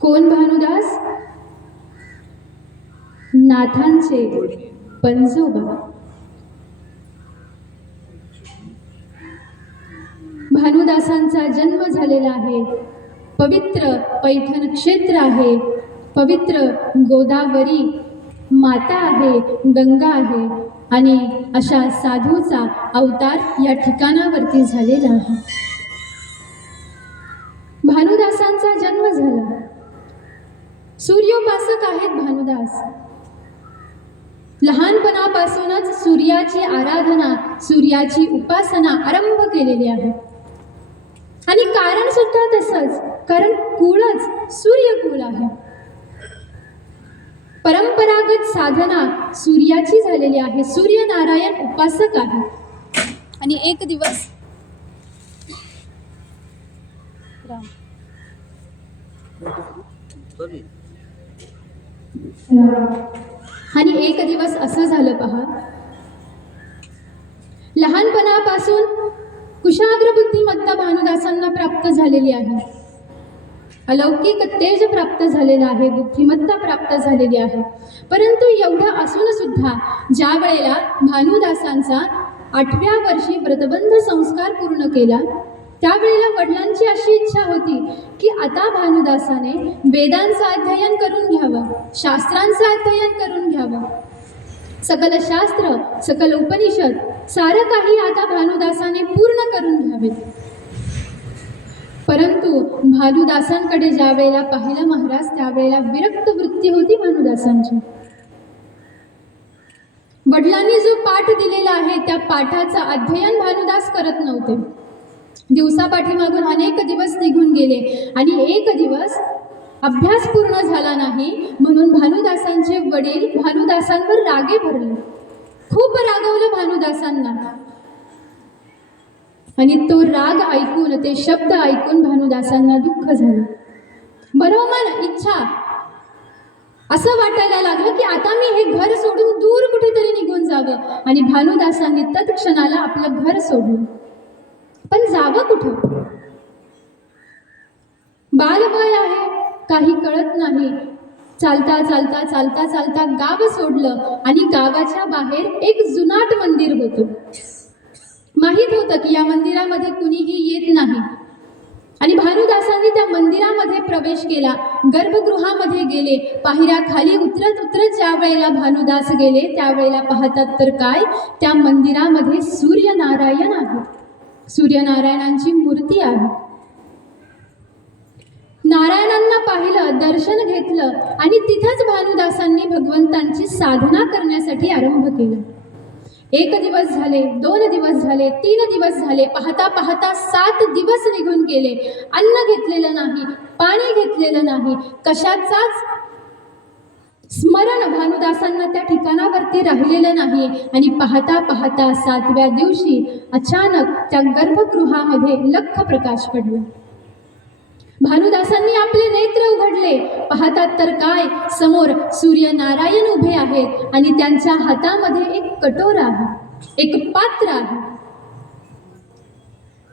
कोण भानुदास? नाथांचे पंजोबा. भानुदासांचा जन्म झालेला आहे. पवित्र पैठण क्षेत्र आहे, पवित्र गोदावरी माता आहे, गंगा आहे आणि अशा साधूचा अवतार या ठिकाणावरती झालेला आहे. भानुदासांचा जन्म झाला. सूर्योपासक आहेत भानुदास. लहानपणापासूनच सूर्याची आराधना, सूर्याची उपासना आरंभ केलेली आहे. आणि कारण सुद्धा तसंच, कारण कुळच सूर्यकुळ आहे. परंपरागत साधना सूर्याची झालेली आहे. सूर्यनारायण उपासक आहे. आणि एक दिवस असं झालं पहा. लहानपणापासून कुशाग्र बुद्धिमत्ता भानुदासांना प्राप्त झालेली आहे. अलौकिक तेज प्राप्त झालेलं आहे, बुद्धिमत्ता प्राप्त झालेली आहे. परंतु एवढं असून सुद्धा ज्या वेळेला भानुदासांचा 8व्या वर्षी व्रतबंध संस्कार पूर्ण केला, त्यावेळेला वडिलांची अशी इच्छा होती की आता भानुदासाने वेदांचं अध्ययन करून घ्यावं, शास्त्रांचं अध्ययन करून घ्यावं. सकल शास्त्र, सकल उपनिषद सारं काही आता भानुदासाने पूर्ण करून घ्यावे. परंतु भानुदासांकडे ज्या वेळेला पाहिलं महाराज, त्यावेळेला विरक्त वृत्ती होती भानुदासांची. वडिलांनी जो पाठ दिलेला आहे त्या पाठाचं अध्ययन भानुदास करत नव्हते. दिवसापाठीमागून अनेक दिवस निघून गेले आणि एक दिवस अभ्यास पूर्ण झाला नाही म्हणून भानुदासांचे वडील भानुदासांवर रागे भरले. खूप रागवलं भानुदासांना आणि तो राग ऐकून, ते शब्द ऐकून भानुदासांना दुःख झालं. मनोमन इच्छा असं वाटायला लागलं की आता मी हे घर सोडून दूर कुठेतरी निघून जावं. आणि भानुदासांनी तत्क्षणाला आपलं घर सोडलं. पण जावं कुठं? बालवय आहे, काही कळत नाही. चालता चालता चालता चालता गाव सोडलं आणि गावाच्या बाहेर एक जुनाट मंदिर होतं. माहीत होतं की या मंदिरामध्ये कुणीही येत नाही. आणि भानुदासांनी त्या मंदिरामध्ये प्रवेश केला, गर्भगृहामध्ये गेले. पायऱ्या खाली उतरत उतरत ज्या वेळेला भानुदास गेले, त्यावेळेला पाहतात तर काय, त्या मंदिरामध्ये सूर्यनारायण आहे. सूर्यनारायणांची मूर्ती आहे. नारायणांना पाहिलं, दर्शन घेतलं आणि तिथंच भानुदासांनी भगवंतांची साधना करण्यासाठी आरंभ केला. 1 दिवस झाले, 2 दिवस झाले, 3 दिवस झाले. पाहता पाहता 7 दिवस निघून गेले. अन्न घेतलेलं नाही, पाणी घेतलेलं नाही, कशाचाच स्मरण भानुदासांना त्या ठिकाणावरती राहिलेलं नाही. आणि पाहता पाहता 7व्या दिवशी अचानक त्या गर्भगृहामध्ये लख्ख प्रकाश पडला. भानुदासांनी आपले नेत्र उघडले. पाहतात तर काय, समोर सूर्यनारायण उभे आहेत आणि त्यांच्या हातामध्ये एक कटोरा आहे, एक पात्र आहे.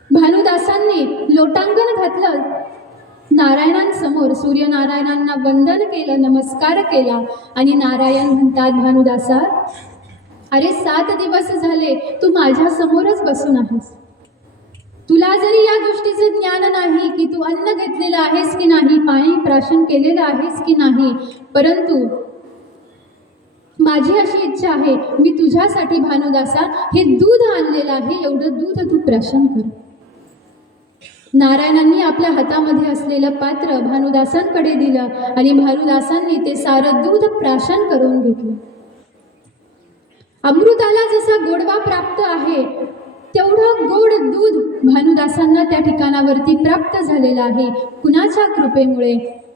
भानुदासांनी लोटांगण घातलं नारायणांसमोर, सूर्यनारायणांना वंदन केलं, नमस्कार केला. आणि नारायण म्हणतात, भानुदासा, अरे 7 दिवस झाले तू माझ्या समोरच बसून आहेस. तुला जरी या गोष्टीचं ज्ञान नाही की तू अन्न घेतलेलं आहेस की नाही, पाणी प्राशन केलेलं आहेस की नाही, परंतु माझी अशी इच्छा आहे, मी तुझ्यासाठी भानुदासा हे दूध आणलेलं आहे, एवढं दूध तू प्राशन कर. नारायणांनी आपल्या हातामध्ये असलेलं पात्र भानुदासांकडे दिलं आणि भानुदासांनी ते सारं दूध प्राशन करून घेतलं. अमृताला जसा गोडवा प्राप्त आहे, तेवढं गोड दूध भानुदासांना त्या ठिकाणावरती प्राप्त झालेलं आहे. कुणाच्या कृपेमुळे?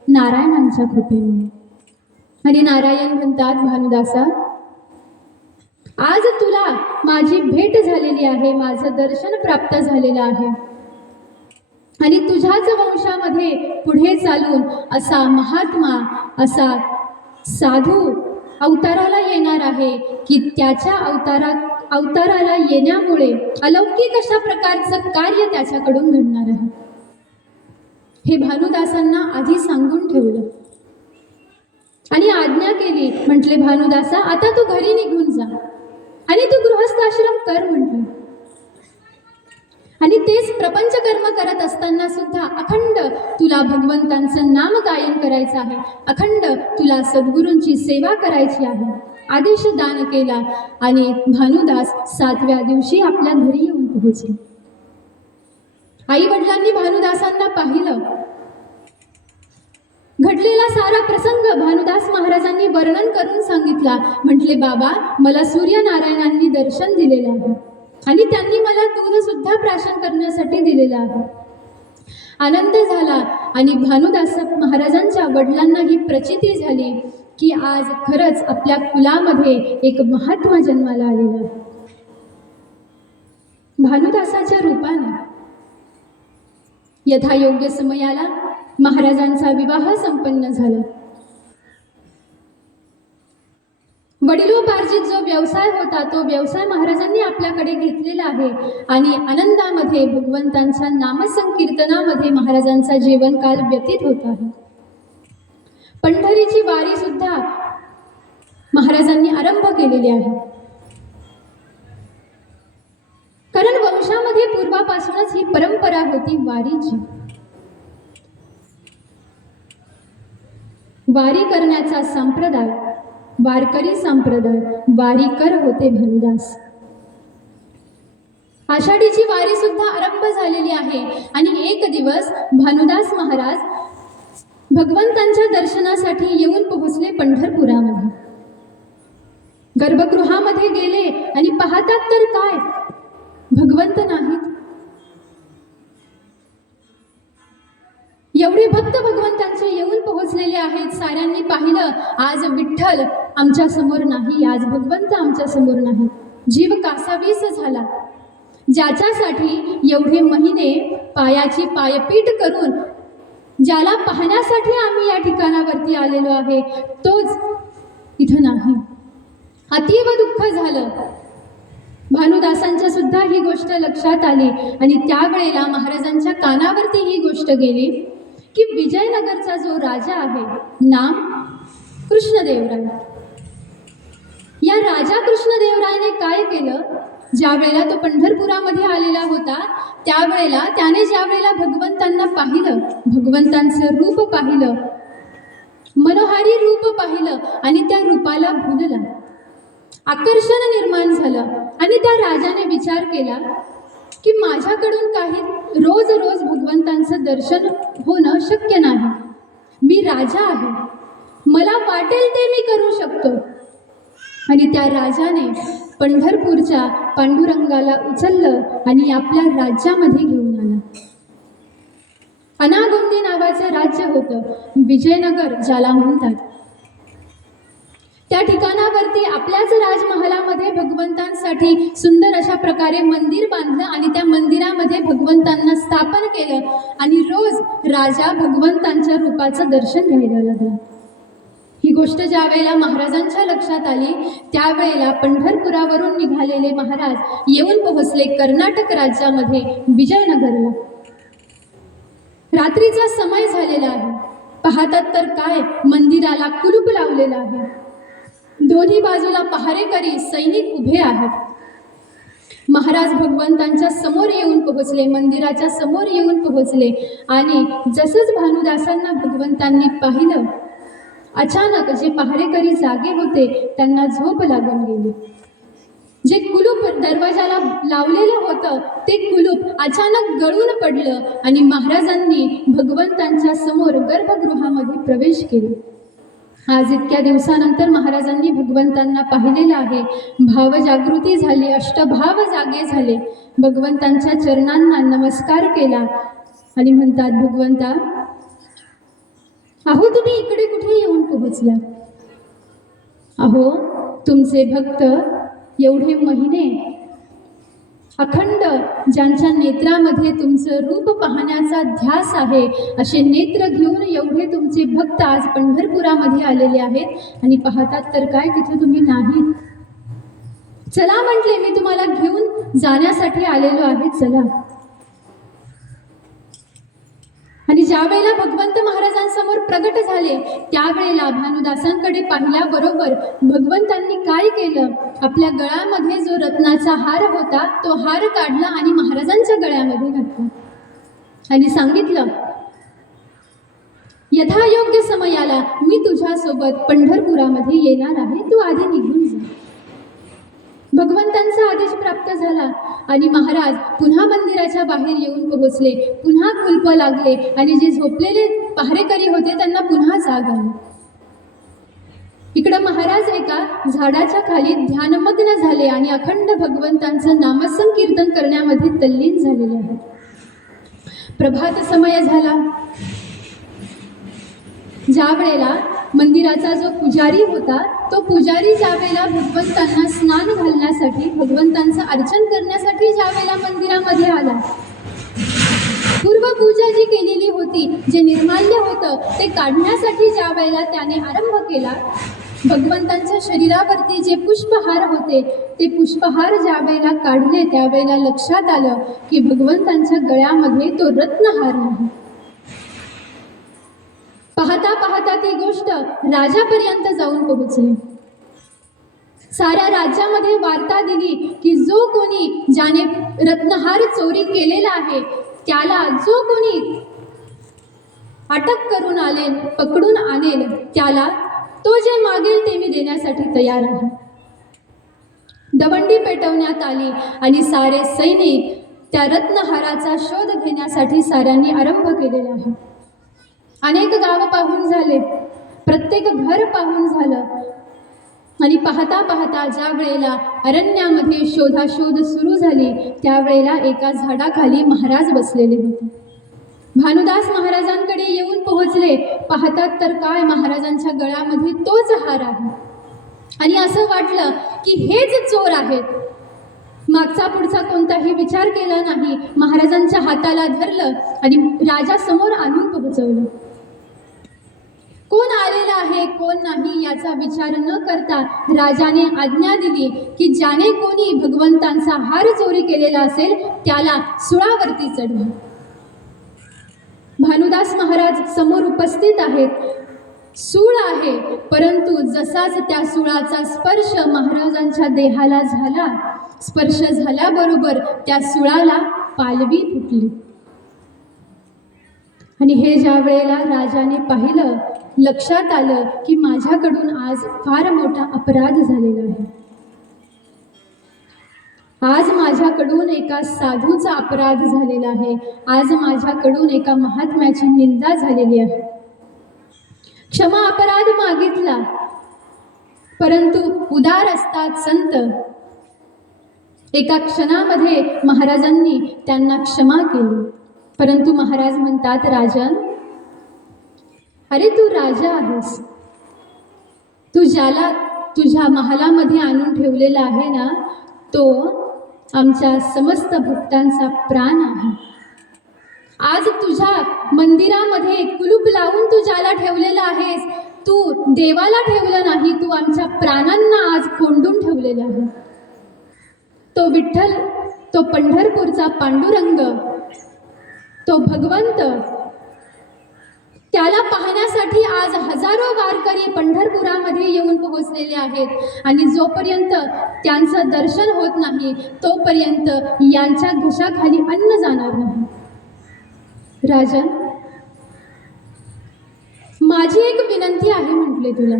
नारायणांच्या कृपेमुळे. आणि नारायण म्हणतात, भानुदासा, आज तुला माझी भेट झालेली आहे, माझं दर्शन प्राप्त झालेलं आहे आणि तुझ्याच वंशामध्ये पुढे चालून असा महात्मा, असा साधू अवताराला येणार आहे की त्याच्या अवताराला येण्यामुळे अलौकिक अशा प्रकारचं कार्य त्याच्याकडून घडणार आहे. हे भानुदासांना आधी सांगून ठेवलं आणि आज्ञा केली. म्हटले, भानुदासा, आता तू घरी निघून जा आणि तू गृहस्थाश्रम कर म्हटलं. आणि तेच प्रपंच कर्म करत असताना सुद्धा अखंड तुला भगवंतांचं नाम गायन करायचं आहे, अखंड तुला सद्गुरूंची सेवा करायची आहे. आदेश दान केला आणि भानुदास 7व्या दिवशी आपल्या घरी येऊन पोहोचले. आई वडिलांनी भानुदासांना पाहिलं. घडलेला सारा प्रसंग भानुदास महाराजांनी वर्णन करून सांगितला. म्हटले, बाबा, मला सूर्यनारायणांनी दर्शन दिलेलं आहे आणि त्यांनी मला दूध सुद्धा प्राशन करण्यासाठी दिलेलं आहे. आनंद झाला आणि भानुदास महाराजांच्या वडिलांना ही प्रचिती झाली की आज खरंच आपल्या कुलामध्ये एक महात्मा जन्माला आलेला आहे. भानुदासाच्या रूपाने यथायोग्य समयाला महाराजांचा विवाह संपन्न झाला. वडिलोपार्जित जो व्यवसाय होता तो व्यवसाय महाराजांनी आपल्याकडे घेतलेला आहे आणि आनंदामध्ये भगवंतांच्या नामसंकीर्तनामध्ये महाराजांचा जीवनकाल व्यतीत होत आहे. पंढरीची वारी सुद्धा महाराजांनी आरंभ केलेली आहे. कारण वंशामध्ये पूर्वापासूनच ही परंपरा होती वारीची. वारी करण्याचा संप्रदाय, वारकरी संप्रदाय, वारीकर होते भानुदास. आषाढीची वारी सुद्धा आरंभ झालेली आहे आणि एक दिवस भानुदास महाराज भगवंतांच्या दर्शनासाठी येऊन पोहोचले पंढरपुरामध्ये. गर्भगृहामध्ये गेले आणि पाहतात तर काय, भगवंत नाहीत. एवढे भक्त भगवंतांचे येऊन पोहोचलेले आहेत. साऱ्यांनी पाहिलं, आज विठ्ठल आमच्या समोर नाही, आज भगवंत आमच्या समोर नाही. जीव कासावीस झाला. ज्याच्यासाठी एवढे महिने पायाची पायपीट करून ज्याला पाहण्यासाठी आम्ही या ठिकाणावरती आलेलो आहे तोच इथं नाही. अतीव दुःख झालं. भानुदासांच्या सुद्धा ही गोष्ट लक्षात आली आणि त्यावेळेला महाराजांच्या कानावरती ही गोष्ट गेली की विजयनगरचा जो राजा आहे, नाम कृष्णदेवराय, या राजा कृष्णदेवरायने काय केलं, ज्या वेळेला तो पंढरपुरामध्ये आलेला होता त्यावेळेला त्याने ज्या वेळेला भगवंतांना पाहिलं, भगवंतांचं रूप पाहिलं, मनोहारी रूप पाहिलं आणि त्या रूपाला भुलला, आकर्षण निर्माण झालं आणि त्या राजाने विचार केला की माझ्याकडून काही रोज रोज भगवंतांचं दर्शन होणं शक्य नाही. मी राजा आहे, मला वाटेल ते मी करू शकतो. आणि त्या राजाने पंढरपूरच्या पांडुरंगाला उचललं आणि आपल्या राज्यामध्ये घेऊन आला. अनागोंदी नावाचं राज्य होतं, विजयनगर ज्याला म्हणतात. त्या ठिकाणावरती आपल्याच राजमहालामध्ये भगवंतांसाठी सुंदर अशा प्रकारे मंदिर बांधलं आणि त्या मंदिरामध्ये भगवंतांना स्थापन केलं आणि रोज राजा भगवंतांच्या रूपाचं दर्शन घ्यायला लागला. ही गोष्ट ज्या वेळेला महाराजांच्या लक्षात आली त्यावेळेला पंढरपुरावरून निघालेले महाराज येऊन पोहोचले कर्नाटक राज्यामध्ये विजयनगरला. रात्रीचा समय झालेला आहे. पाहतात तर काय, मंदिराला कुलूप लावलेलं आहे. दोन्ही बाजूला पहारेकरी सैनिक उभे आहेत. महाराज भगवंतांच्या समोर येऊन पोहोचले, मंदिराच्या समोर येऊन पोहोचले आणि जसंच भानुदासांना भगवंतांनी पाहिलं, अचानक जे पहारेकरी जागे होते त्यांना झोप लागून गेली. जे कुलूप दरवाजाला लावलेलं होतं ते कुलूप अचानक गळून पडलं आणि महाराजांनी भगवंतांच्या समोर गर्भगृहामध्ये प्रवेश केला. आज इतक्या दिवसानंतर महाराजांनी भगवंतांना पाहिलेलं आहे. भावजागृती झाली, अष्टभाव जागे झाले. भगवंतांच्या चरणांना नमस्कार केला आणि म्हणतात, भगवंता, अहो तुम्ही इकडे कुठे येऊन पोहोचला? अहो तुमचे भक्त एवढे महिने अखंड ज्यांच्या नेत्रामध्ये तुमचं रूप पाहण्याचा ध्यास आहे असे नेत्र घेऊन एवढे तुमचे भक्त आज पंढरपुरामध्ये आलेले आहेत आणि पाहतात तर काय, तिथे तुम्ही नाही. चला म्हटले, मी तुम्हाला घेऊन जाण्यासाठी आलेलो आहे, चला. आणि ज्यावेळेला भगवंत महाराजांसमोर प्रगट झाले त्यावेळेला भानुदासांकडे पाहिल्याबरोबर भगवंतांनी काय केलं, आपल्या गळ्यामध्ये जो रत्नाचा हार होता तो हार काढला आणि महाराजांच्या गळ्यामध्ये घातला आणि सांगितलं, यथायोग्य समयाला मी तुझ्यासोबत पंढरपुरामध्ये येणार आहे, तू आधी निघून जा. भगवंतांचा आदेश प्राप्त झाला आणि महाराज पुन्हा मंदिराच्या बाहेर येऊन पोहोचले. पुन्हा कुलप लागले आणि जे झोपलेले पहारेकरी होते त्यांना पुन्हा जाग आली. इकडं महाराज एका झाडाच्या खाली ध्यानमग्न झाले आणि अखंड भगवंतांचं नामसंकीर्तन करण्यामध्ये तल्लीन झालेले आहेत. प्रभात समय झाला. ज्या वेळेला मंदिराचा जो पुजारी होता तो पुजारी ज्यावेळेला भगवंतांना स्नान घालण्यासाठी, भगवंतांचं अर्चन करण्यासाठी ज्यावेळेला मंदिरामध्ये आला, पूर्वपूजा जी केलेली होती, जे निर्माल्य होतं ते काढण्यासाठी ज्या वेळेला त्याने आरंभ केला, भगवंतांच्या शरीरावरती जे पुष्पहार होते ते पुष्पहार ज्या वेळेला काढले त्यावेळेला लक्षात आलं की भगवंतांच्या गळ्यामध्ये तो रत्नहार नाही. पाहता पाहता ती गोष्ट राजापर्यंत जाऊन पोहोचली. साऱ्या राज्यामध्ये वार्ता दिली की जो कोणी ज्याने रत्नहार चोरी केलेला आहे त्याला जो कोणी अटक करून आणेल, पकडून आणेल, त्याला तो जे मागेल ते मी देण्यासाठी तयार आहे. दवंडी पेटवण्यात आली आणि सारे सैनिक त्या रत्नहाराचा शोध घेण्यासाठी साऱ्यांनी आरंभ केलेला आहे. अनेक गाव पाहून झाले, प्रत्येक घर पाहून झालं आणि पाहता पाहता ज्या वेळेला अरण्यामध्ये शोधाशोध सुरू झाली त्यावेळेला एका झाडाखाली महाराज बसलेले होते. भानुदास महाराजांकडे येऊन पोहोचले. पाहतात तर काय, महाराजांच्या गळ्यामध्ये तोच हार आहे आणि असं वाटलं की हेच चोर आहेत. मागचा पुढचा कोणताही विचार केला नाही. महाराजांच्या हाताला धरलं आणि राजासमोर आणून पोहोचवलं. कोण आलेला आहे कोण नाही याचा विचार न करता राजाने आज्ञा दिली की ज्याने कोणी भगवंतांचा हार चोरी केलेला असेल त्याला सुळावरती चढवा. भानुदास महाराज समोर उपस्थित आहेत. सूळ आहे, परंतु जसाच त्या सुळाचा स्पर्श महाराजांच्या देहाला झाला, स्पर्श झाल्याबरोबर त्या सुळाला पालवी फुटली. आणि हे ज्या वेळेला राजाने पाहिलं, लक्षात आलं की माझ्याकडून आज फार मोठा अपराध झालेला आहे. आज माझ्याकडून एका साधूचा अपराध झालेला आहे. आज माझ्याकडून एका महात्म्याची निंदा झालेली आहे. क्षमा अपराध मागितला, परंतु उदार असतात संत. एका क्षणामध्ये महाराजांनी त्यांना क्षमा केली. परंतु महाराज म्हणतात, राजन, अरे तू राजा आहेस, तू ज्याला तुझ्या महालामध्ये आणून ठेवलेला आहे ना, तो आमच्या समस्त भक्तांचा प्राण आहे. आज तुझ्या मंदिरामध्ये कुलूप लावून तू ज्याला ठेवलेला आहेस, तू देवाला ठेवलं नाही, तू आमच्या प्राणांना आज कोंडून ठेवलेला आहे. तो विठ्ठल, तो पंढरपूरचा पांडुरंग, तो भगवंत, त्याला पाहण्यासाठी आज हजारो वारकरी पंढरपुरामध्ये येऊन पोहोचलेले आहेत आणि जोपर्यंत त्यांचं दर्शन होत नाही तोपर्यंत यांच्या घशाखाली अन्न जाणार नाही. राजन, माझी एक विनंती आहे म्हटले तुला.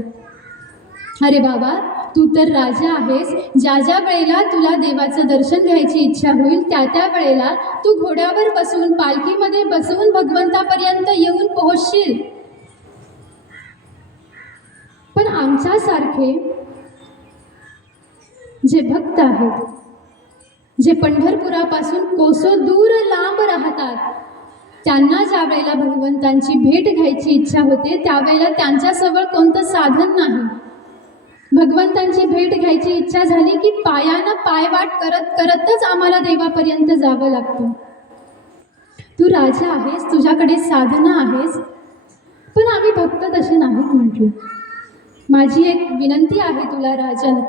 अरे बाबा, तू तर राजा आहेस. ज्या ज्या वेळेला तुला देवाचं दर्शन घ्यायची इच्छा होईल त्या त्या वेळेला तू घोड्यावर बसून, पालखीमध्ये बसून भगवंतापर्यंत येऊन पोहोचशील. पण आमच्यासारखे जे भक्त आहेत, जे पंढरपुरापासून कोसो दूर लांब राहतात, त्यांना ज्या वेळेला भगवंतांची भेट घ्यायची इच्छा होते त्यावेळेला त्यांच्याजवळ कोणतं साधन नाही. भगवंतांची भेट घ्यायची इच्छा झाली की पायानं पायवाट करत करतच आम्हाला देवापर्यंत जावं लागतं. तू राजा आहेस, तुझ्याकडे साधना आहेस, पण आम्ही भक्त तसे नाहीत म्हटलं. माझी एक विनंती आहे तुला राजन,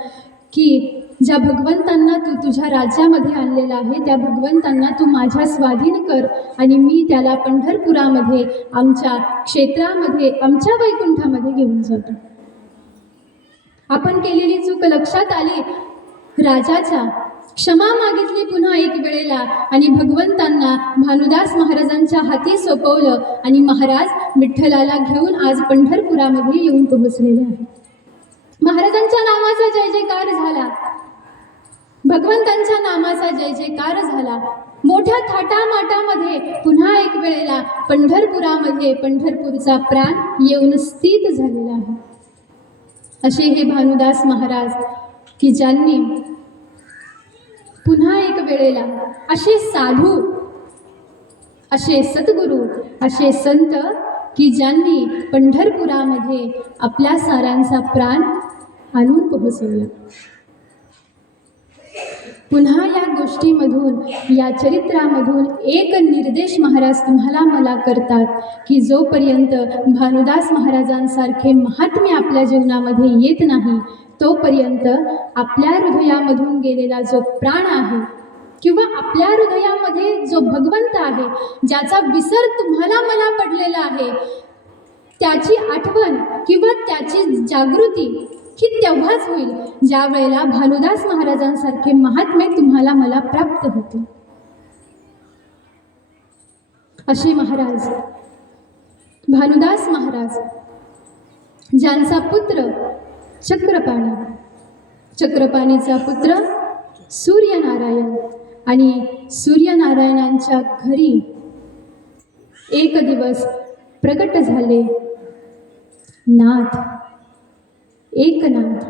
की ज्या भगवंतांना तू तुझ्या राज्यामध्ये आणलेलं आहे त्या भगवंतांना तू माझ्या स्वाधीन कर आणि मी त्याला पंढरपुरामध्ये आमच्या क्षेत्रामध्ये आमच्या वैकुंठामध्ये घेऊन जातो. आपण केलेली चूक लक्षात आली, राजाच्या क्षमा मागितली पुन्हा एक वेळेला आणि भगवंतांना भानुदास महाराजांच्या हाती सोपवलं आणि महाराज विठ्ठलाला घेऊन आज पंढरपुरामध्ये येऊन पोहोचलेले आहे. महाराजांच्या नामाचा जय जयकार झाला, भगवंतांच्या नामाचा जय जयकार झाला. मोठ्या थाटामाटामध्ये पुन्हा एक वेळेला पंढरपुरामध्ये पंढरपूरचा प्राण येऊन स्थित झालेला आहे. असे हे भानुदास महाराज की ज्यांनी पुन्हा एक वेळेला असे साधू, असे सद्गुरू, असे संत की ज्यांनी पंढरपुरामध्ये आपल्या साऱ्यांचा प्राण आणून पोहोचवला. पुन्हा या गोष्टीमधून या चरित्रामधून एक निर्देश महाराज तुम्हाला मला करतात की जोपर्यंत भानुदास महाराजांसारखे महात्म्य आपल्या जीवनामध्ये येत नाही तोपर्यंत आपल्या हृदयामधून गेलेला जो प्राण आहे किंवा आपल्या हृदयामध्ये जो भगवंत आहे ज्याचा विसर तुम्हाला मला पडलेला आहे त्याची आठवण किंवा त्याची जागृती ही तेव्हाच होईल ज्या वेळेला भानुदास महाराजांसारखे महात्मे तुम्हाला मला प्राप्त होते. असे महाराज भानुदास महाराज ज्यांचा पुत्र चक्रपाणी, चक्रपाणीचा पुत्र सूर्यनारायण आणि सूर्यनारायणांच्या घरी एक दिवस प्रकट झाले नाथ, एकनाथ.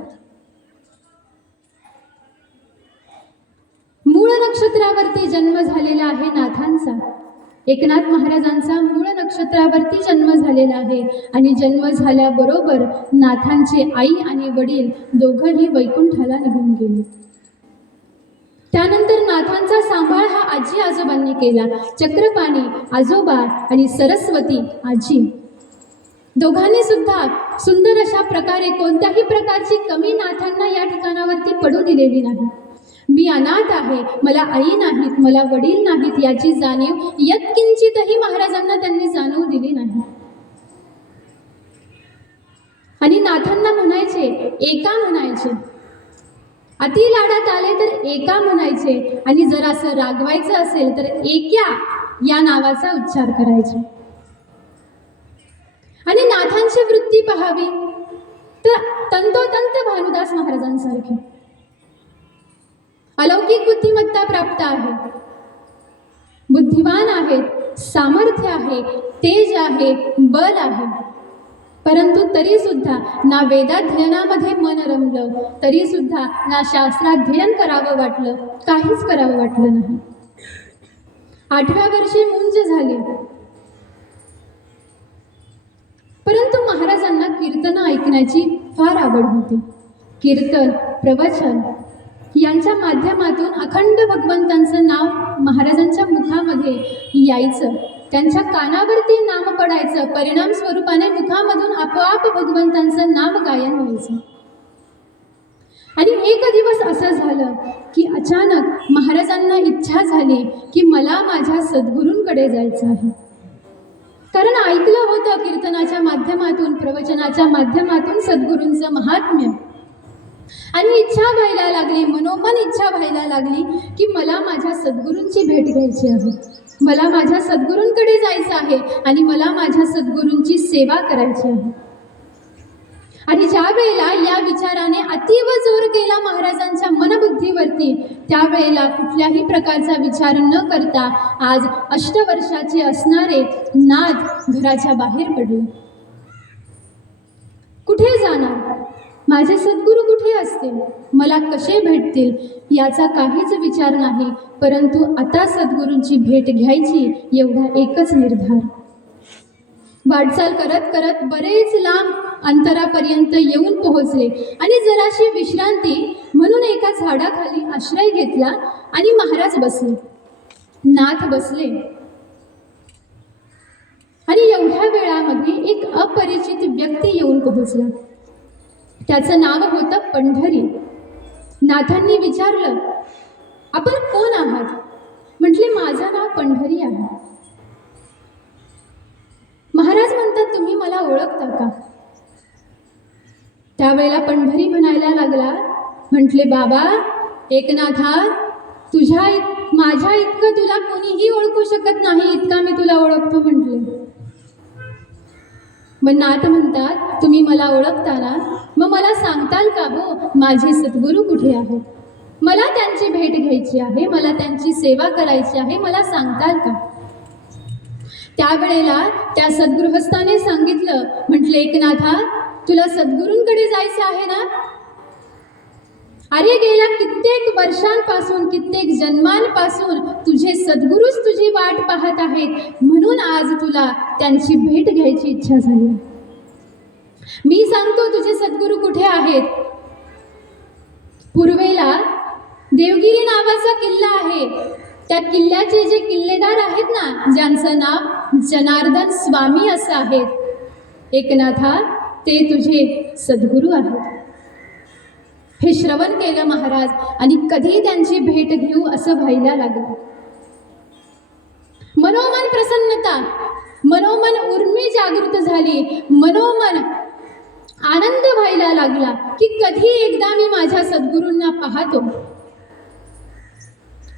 मूळ नक्षत्रावरती जन्म झालेला आहे नाथांचा. एकनाथ महाराजांचा मूळ नक्षत्रावरती जन्म झालेला आहे आणि जन्म झाल्याबरोबर नाथांचे आई आणि वडील दोघंही वैकुंठाला निघून गेले. त्यानंतर नाथांचा सांभाळ हा आजी आजोबांनी केला. चक्रपाणी आजोबा आणि सरस्वती आजी दोघांनी सुद्धा सुंदर अशा प्रकारे कोणत्याही प्रकारची कमी नाथांना या ठिकाणावरती पडू दिलेली नाही. मी अनाथ आहे, मला आई नाहीत, मला वडील नाहीत याची जाणीव यत्किंचितही महाराजांना त्यांनी जाणवू दिली नाही. आणि नाथांना म्हणायचे एका म्हणायचे, अति लाडात आले तर एका म्हणायचे आणि जर असं रागवायचं असेल तर एक्या या नावाचा उच्चार करायचे. आणि नाथांची वृत्ती पाहावी तर तंतोतंत भानुदास महाराजांसारखी अलौकिक बुद्धिमत्ता प्राप्त आहे, बुद्धिवान आहेत, सामर्थ्य आहे, तेज आहे, बल आहे. परंतु तरी सुद्धा ना वेदाध्ययनामध्ये मन रमलं, तरी सुद्धा ना शास्त्राध्ययन करावं वाटलं, काहीच करावं वाटलं नाही. 8व्या वर्षी मुंज झाले. परंतु महाराजांना कीर्तन ऐकण्याची फार आवड होती. कीर्तन, प्रवचन यांच्या माध्यमातून अखंड भगवंतांचं नाव महाराजांच्या मुखामध्ये यायचं, त्यांच्या कानावरती नाम पडायचं, परिणाम स्वरूपाने मुखामधून आपोआप भगवंतांचं नाम गायन व्हायचं. आणि एक दिवस असं झालं की अचानक महाराजांना इच्छा झाली की मला माझ्या सद्गुरूंकडे जायचं आहे. कारण ऐकलं होतं कीर्तनाच्या माध्यमातून, प्रवचनाच्या माध्यमातून सद्गुरूंचं महात्म्य. आणि इच्छा व्हायला लागली, मनोमन इच्छा व्हायला लागली की मला माझ्या सद्गुरूंची भेट घ्यायची आहे, मला माझ्या सद्गुरूंकडे जायचं आहे आणि मला माझ्या सद्गुरूंची सेवा करायची आहे. आणि ज्या वेळेला या विचाराने अतीव जोर गेला महाराजांच्या मनबुद्धीवरती, त्यावेळेला कुठल्याही प्रकारचा विचार न करता आज 8 वर्षाचे असणारे नाथ घराच्या बाहेर पडले. कुठे जाणार, माझे सद्गुरू कुठे असतील, मला कसे भेटतील याचा काहीच विचार नाही, परंतु आता सद्गुरूंची भेट घ्यायची एवढा एकच निर्धार. वाटचाल करत करत बरेच लांब अंतरापर्यंत येऊन पोहोचले आणि जराशी विश्रांती म्हणून एका झाडाखाली आश्रय घेतला आणि महाराज बसले, नाथ बसले. आणि एवढ्या वेळामध्ये एक अपरिचित व्यक्ती येऊन पोहोचला. त्याचं नाव होतं पंढरी. नाथांनी विचारलं, आपण कोण आहात? म्हटले, माझं नाव पंढरी आहे. महाराज म्हणतात, तुम्ही मला ओळखता का? त्यावेळेला पंढरी म्हणायला लागला, म्हटले, बाबा एकनाथा, माझ्या इतकं तुला कोणीही ओळखू शकत नाही इतका मी तुला ओळखतो म्हटले. मग नाथ म्हणतात, तुम्ही मला ओळखता ना, मग मला सांगताल का हो माझे सद्गुरू कुठे आहेत? मला त्यांची भेट घ्यायची आहे, मला त्यांची सेवा करायची आहे, मला सांगताल का? त्यावेळेला त्या सद्गृहस्थाने सांगितलं, म्हटले, एकनाथा, तुला सद्गुरूंकडे जायचं आहे ना? अरे गेल्या कित्येक वर्षांपासून, कित्येक जन्मांपासून तुझे सद्गुरूच तुझी वाट पाहत आहेत, म्हणून आज तुला त्यांची भेट घ्यायची इच्छा झाली. मी सांगतो तुझे सद्गुरू कुठे आहेत. पूर्वेला देवगिरी नावाचा किल्ला आहे. त्या किल्ल्याचे जे किल्लेदार आहेत ना, ज्यांचं नाव जनार्दन स्वामी असं आहे, एकनाथा, ते तुझे सद्गुरू आहेत. हे श्रवण केलं महाराज आणि कधी त्यांची भेट घेऊ असं व्हायला लागलं. मनोमन प्रसन्नता, मनोमन उर्मी जागृत झाली, मनोमन आनंद व्हायला लागला की कधी एकदा मी माझ्या सद्गुरूंना पाहतो.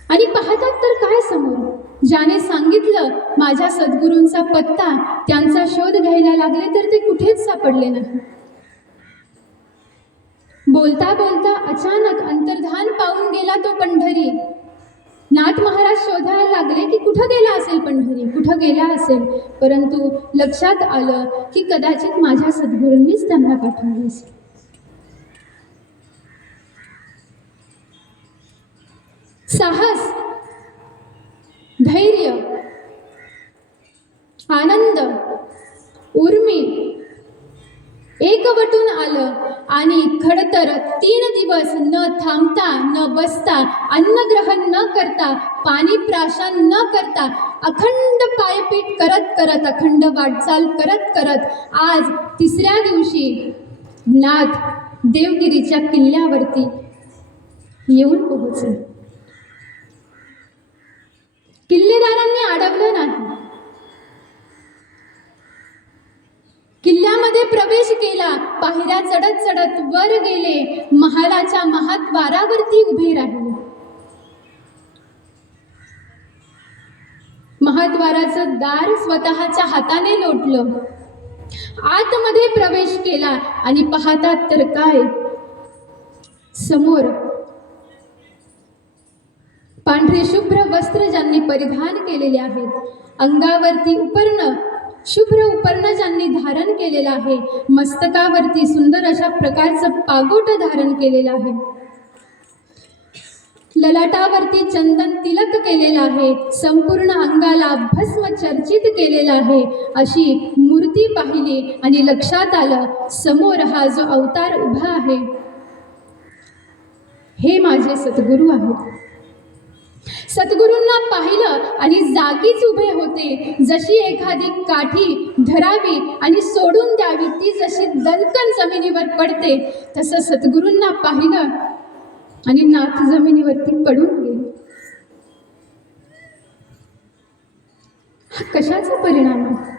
आणि पाहतात तर काय समोर, ज्याने सांगितलं माझ्या सद्गुरूंचा पत्ता, त्यांचा शोध घ्यायला लागले तर ते कुठेच सापडले नाही. बोलता बोलता अचानक अंतर्धान पावून गेला तो पंढरी. नाथ महाराज शोधायला लागले की कुठं गेला असेल पंढरी, कुठं गेला असेल. परंतु लक्षात आलं की कदाचित माझ्या सद्गुरूंनीच त्यांना पाठवले असेल. साहस, धैर्य, आनंद, उर्मी एकवटून आलं आणि खडतर 3 दिवस न थांबता, न बसता, अन्नग्रहण न करता, पाणी प्राशन न करता, अखंड पायपीट करत करत, अखंड वाटचाल करत करत आज 3ऱ्या दिवशी नाथ देवगिरीच्या किल्ल्यावरती येऊन पोहोचले. किल्लेदारांनी अडवलं नाही. किल्ल्यामध्ये प्रवेश केला, पायऱ्या चढत चढत वर गेले, महालाच्या महाद्वारावरती उभे राहिले. महाद्वाराचं दार स्वतःच्या हाताने लोटलं, आतमध्ये प्रवेश केला आणि पाहतात तर काय, समोर पांढरे शुभ्र वस्त्र ज्यांनी परिधान केलेले आहेत, अंगावरती उपर्ण, शुभ्र उपर्ण ज्यांनी धारण केलेलं आहे, मस्तकावरती सुंदर अशा प्रकारचं पागोट धारण केलेलं आहे, ललाटावरती चंदन तिलक केलेलं आहे, संपूर्ण अंगाला भस्म चर्चित केलेलं आहे, अशी मूर्ती पाहिली आणि लक्षात आलं समोर हा जो अवतार उभा आहे हे माझे सद्गुरू आहेत. सद्गुरूंना पाहिलं आणि जागीच उभे होते. जशी एखादी काठी धरावी आणि सोडून द्यावी, ती जशी दणकन जमिनीवर पडते, तसं सद्गुरूंना पाहिलं आणि नाथ जमिनीवरती पडून गेले. हा कशाचा परिणाम आहे?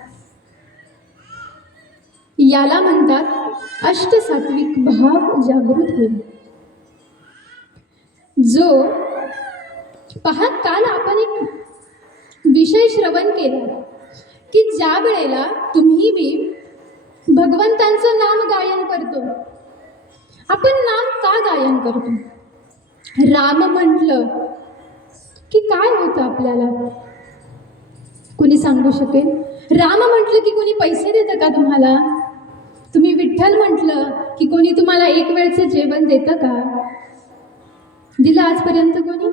याला म्हणतात अष्टसात्विक भाव जागृत होईल. जो पहा, काल आपण एक विषय श्रवण केला की ज्या वेळेला तुम्ही मी भगवंतांचं नाम गायन करतो, आपण नाम का गायन करतो? राम म्हटलं की काय होतं आपल्याला? कुणी सांगू शकेल? राम म्हटलं की कोणी पैसे देतं का तुम्हाला? तुम्ही विठ्ठल म्हटलं की कोणी तुम्हाला एक वेळचं जेवण देतं का? दिलं आजपर्यंत कोणी?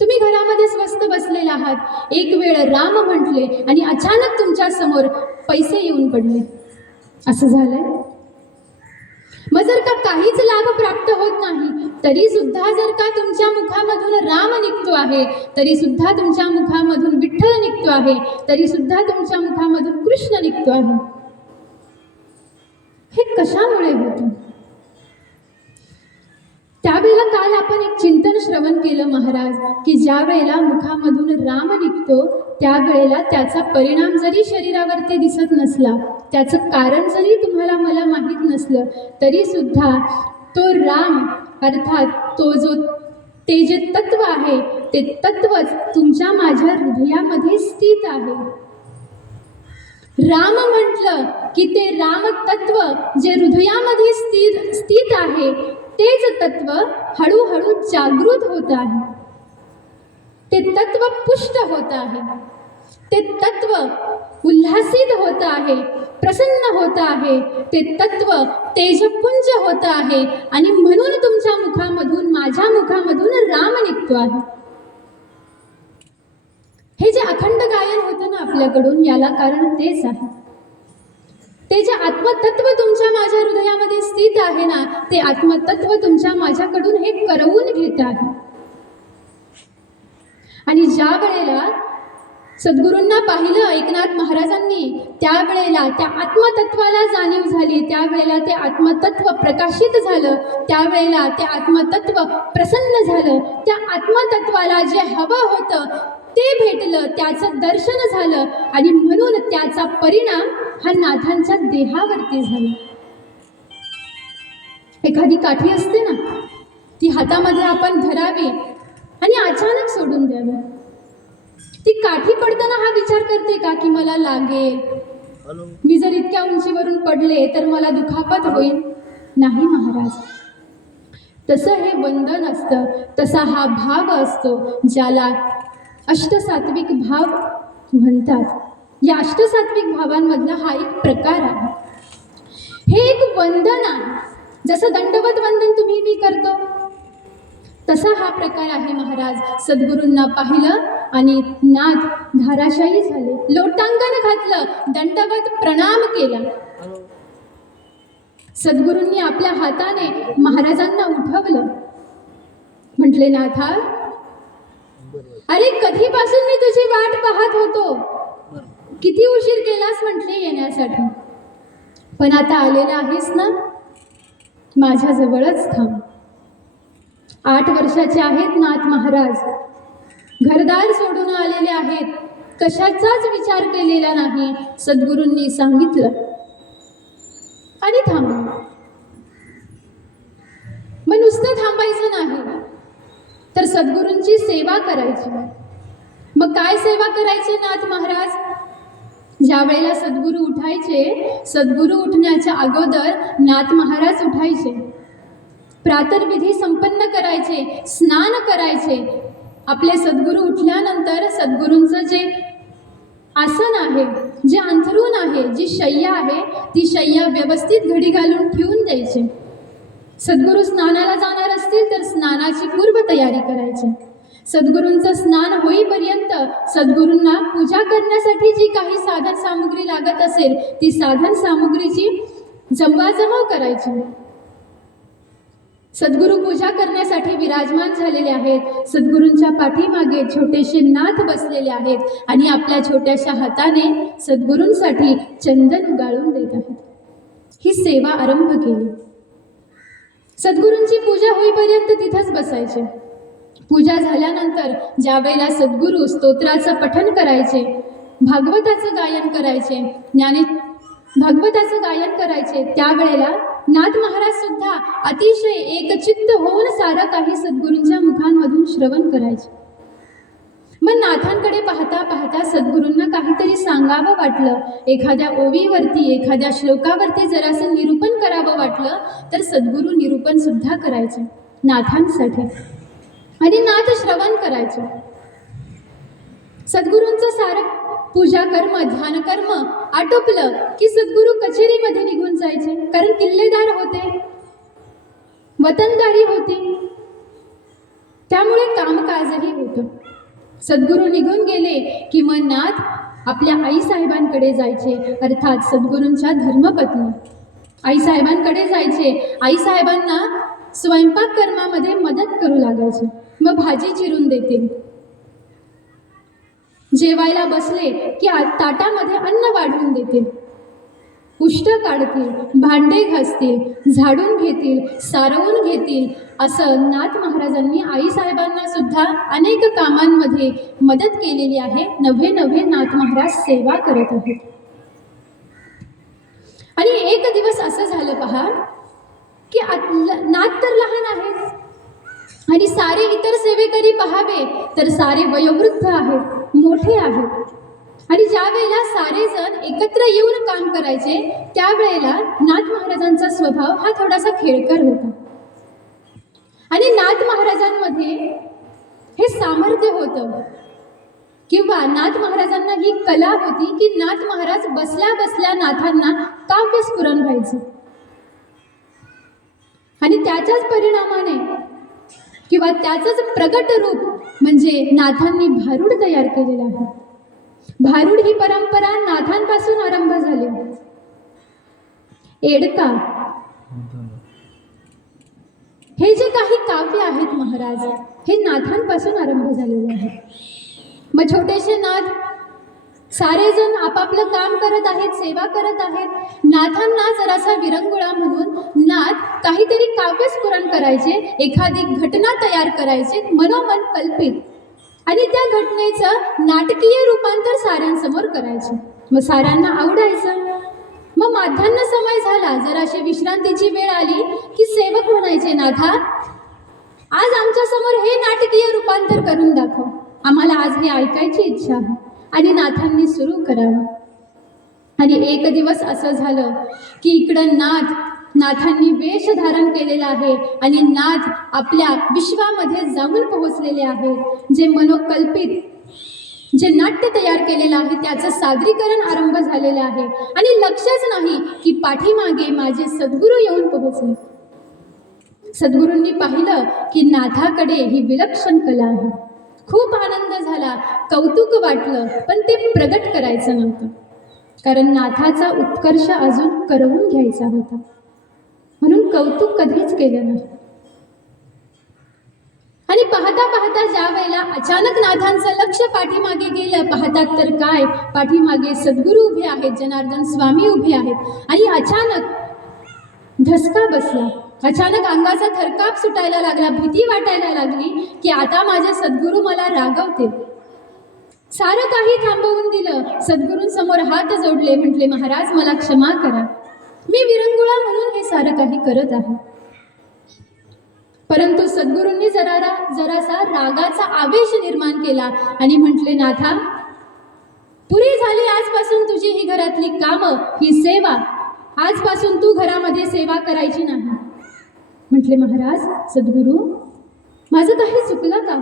तुम्ही घरामध्ये स्वस्त बसलेला आहात, एक वेळ राम म्हटले आणि अचानक तुमच्या समोर पैसे येऊन पडले, असं झालंय? मग जर का काहीच लाभ प्राप्त होत नाही तरी सुद्धा जर का तुमच्या मुखामधून राम निघतो आहे, तरी सुद्धा तुमच्या मुखामधून विठ्ठल निघतो आहे, तरी सुद्धा तुमच्या मुखामधून कृष्ण निघतो आहे, हे कशामुळे होतं? त्यावेळेला काल आपण एक चिंतन श्रवण केलं महाराज, की ज्या वेळेला मुखामधून राम निघतो त्यावेळेला त्याचा परिणाम जरी शरीरावरती दिसत नसला, त्याचं कारण जरी तुम्हाला मला माहीत नसलं, तरी सुद्धा तो राम अर्थात ते जे तत्व आहे ते तत्वच तुमच्या माझ्या हृदयामध्ये स्थित आहे. राम म्हटलं की ते राम तत्व जे हृदयामध्ये स्थित आहे तेच तत्व हळूहळू जागृत होत आहे, ते तत्व पुष्ट होत आहे, ते तत्व उल्हासित होत आहे, प्रसन्न होत आहे, ते तत्व तेजपुंज होत आहे आणि म्हणून तुमच्या मुखामधून माझ्या मुखामधून राम निघतो आहे. हे जे अखंड गायन होतं ना आपल्याकडून, याला कारण तेच आहे. ते जे आत्मतत्व तुमच्या माझ्या हृदयामध्ये स्थित आहे ना, ते आत्मतत्व तुमच्या माझ्याकडून हे करवून घेत आहे. आणि ज्या वेळेला सद्गुरूंना पाहिलं एकनाथ महाराजांनी, त्यावेळेला त्या आत्मतत्वाला जाणीव झाली, त्यावेळेला ते आत्मतत्व प्रकाशित झालं, त्यावेळेला ते आत्मतत्व प्रसन्न झालं, त्या आत्मतत्वाला जे हवं होतं ते भेटलं, त्याचं दर्शन झालं आणि म्हणून त्याचा परिणाम हा नाथांच्या देहावरती झाला. एखादी काठी असते ना, ती हातामध्ये आपण धरावी आणि अचानक सोडून द्यावी. ती काठी पडताना हा विचार करते का की मला लागेल, मी जर इतक्या उंचीवरून पडले तर मला दुखापत होईल? नाही महाराज, तसं हे बंधन असतं, तसा हा भाव असतो ज्याला अष्टसात्विक भाव म्हणतात. या अष्टसात्विक भावांमधला हा एक प्रकार आहे. हे एक वंदन आहे. जसं दंडवत वंदन तुम्ही मी करतो तसा हा प्रकार आहे महाराज. सद्गुरूंना पाहिलं आणि नाथ धाराशायी झाले, लोटांगण घातलं, दंडवत प्रणाम केला. सद्गुरूंनी आपल्या हाताने महाराजांना उठवलं, म्हटले नाथा, अरे कधीपासून मी तुझी वाट पाहत होतो, किती उशीर केलास म्हटले येण्यासाठी, पण आता आलेला आहेस ना, माझ्या जवळच थांब. 8 वर्षाचे आहेत नाथ महाराज, घरदार सोडून आलेले आहेत, कशाचाच विचार केलेला नाही. सद्गुरूंनी सांगितलं आणि थांबलं. मग नुसतं थांबायचं नाही तर सद्गुरूंची सेवा करायची. मग काय सेवा करायची नाथ महाराज? ज्या वेळेला सद्गुरू उठायचे, सद्गुरू उठण्याच्या अगोदर नाथ महाराज उठायचे, प्रातर्विधी संपन्न करायचे, स्नान करायचे. आपले सद्गुरू उठल्यानंतर सद्गुरूंचं जे आसन आहे, जे अंथरूण आहे, जी शय्या आहे, ती शय्या व्यवस्थित घडी घालून ठेवून द्यायचे. सद्गुरू स्नानाला जाणार असतील तर स्नानाची पूर्व तयारी करायची. सद्गुरूंचं स्नान होईपर्यंत सद्गुरूंना पूजा करण्यासाठी जी काही साधन सामुग्री लागत असेल ती साधन सामुग्रीची जमवाजमव करायची. सद्गुरू पूजा करण्यासाठी विराजमान झालेले आहेत. सद्गुरूंच्या पाठीमागे छोटेसे नाथ बसलेले आहेत आणि आपल्या छोट्याशा हाताने सद्गुरूंसाठी चंदन उगाळून देत आहेत. ही सेवा आरंभ केली. सद्गुरूंची पूजा होईपर्यंत तिथंच बसायचे. पूजा झाल्यानंतर ज्या वेळेला सद्गुरू स्तोत्राचं पठण करायचे, भागवताचं गायन करायचे, भागवताचं गायन करायचे, त्यावेळेला नाथ महाराज सुद्धा अतिशय एकचित्त होऊन सारं काही सद्गुरूंच्या मुखांमधून श्रवण करायचे. मग नाथांकडे पाहता पाहता सद्गुरूंना काहीतरी सांगावं वाटलं, एखाद्या ओवीवरती, एखाद्या श्लोकावरती जरासं निरूपण करावं वाटलं तर सद्गुरू निरूपण सुद्धा करायचे नाथांसाठी आणि नाथ श्रवण करायचे. सद्गुरूंचं सारं पूजा कर्म, ध्यान कर्म आटोपलं की सद्गुरू कचेरीमध्ये निघून जायचे, कारण किल्लेदार होते, वतनदारी होती, त्यामुळे कामकाजही होतं. सद्गुरू निघून गेले की मग नाथ आपल्या आईसाहेबांकडे जायचे, अर्थात सद्गुरूंच्या धर्मपत्नी आईसाहेबांकडे जायचे. आईसाहेबांना स्वयंपाक कर्मामध्ये मदत करू लागायचे. मग भाजी चिरून देतील, जेवायला बसले की ताटामध्ये अन्न वाढवून देतील. उष्ट काढतील, भांडे घासतील, झाडून घेतील, सारवून घेतील, असं नाथ महाराजांनी आईसाहेबांना सुद्धा अनेक कामांमध्ये मदत केलेली आहे. नवे नवे नाथ महाराज सेवा करत आहेत. आणि एक दिवस असं झालं पहा की नाथ तर लहान आहेत आणि सारे इतर सेवेकरी पाहावे तर सारे वयोवृद्ध आहेत, मोठे आहेत. आणि ज्या वेळेला सारे जण एकत्र येऊन काम करायचे त्यावेळेला नाथ महाराजांचा स्वभाव हा थोडासा खेळकर होता. आणि नाथ महाराजांमध्ये हे सामर्थ्य होतं किंवा नाथ महाराजांना ही कला होती की नाथ महाराज बसल्या बसल्या नाथांना काव्य स्फुरण व्हायचं. आणि त्याच्याच परिणामाने किंवा त्याचंच प्रगट रूप म्हणजे नाथांनी भारूड तयार केलेलं आहे. भारूड ही परंपरा नाथांपासून आरंभ झाली. एडका हे जे काही काव्य आहेत महाराज हे नाथांपासून आरंभ झालेले आहे. मग छोटेसे नाथ सारेजण आपापलं काम करत आहेत, सेवा करत आहेत. नाथांना जरासा विरंगुळा म्हणून नाथ काहीतरी काव्य स्फुरण करायचे, एखादी घटना तयार करायचे मनोमन कल्पित आणि त्या घटनेचं नाटकीय रूपांतर साऱ्यांसमोर करायचे. मग साऱ्यांना आवडायचं. मग माध्यान्ह समय झाला, जराशी विश्रांतीची वेळ आली की सेवक म्हणायचे, नाथा आज आमच्यासमोर हे नाटकीय रूपांतर करून दाखव, आम्हाला आज हे ऐकायची इच्छा आहे. आणि नाथांनी सुरू करावं. आणि एक दिवस असं झालं की इकडं नाथांनी वेश धारण केलेला आहे आणि नाथ आपल्या विश्वामध्ये जाऊन पोहोचलेले आहेत. जे मनोकल्पित जे नाट्य तयार केलेलं आहे त्याचं सादरीकरण आरंभ झालेलं आहे. आणि लक्षच नाही की पाठीमागे माझे सद्गुरू येऊन पोहोचले. सद्गुरूंनी पाहिलं की नाथाकडे ही विलक्षण कला आहे. खूप आनंद झाला, कौतुक वाटलं, पण ते प्रगट करायचं नव्हतं कारण नाथाचा उत्कर्ष अजून करवून घ्यायचा होता. म्हणून कौतुक कधीच केलं नाही. आणि पाहता पाहता ज्या वेळेला अचानक नाथांचं लक्ष पाठीमागे गेलं, पाहतात तर काय, पाठीमागे सद्गुरू उभे आहेत, जनार्दन स्वामी उभे आहेत. आणि अचानक धसका बसला, अचानक अंगाचा थरकाप सुटायला लागला, भीती वाटायला लागली की आता माझे सद्गुरू मला रागवतील. सारं काही थांबवून दिलं, सद्गुरूंसमोर हात जोडले, म्हटले महाराज मला क्षमा करा, मी विरंगुळा म्हणून हे सारं काही करत आहे. परंतु सद्गुरूंनी जरासा रागाचा आवेश निर्माण केला आणि म्हटले नाथा पुरी झाली आजपासून तुझी ही घरातली कामं, ही सेवा, आजपासून तू घरामध्ये सेवा करायची नाही. म्हटले महाराज सद्गुरू माझं काही चुकलं का?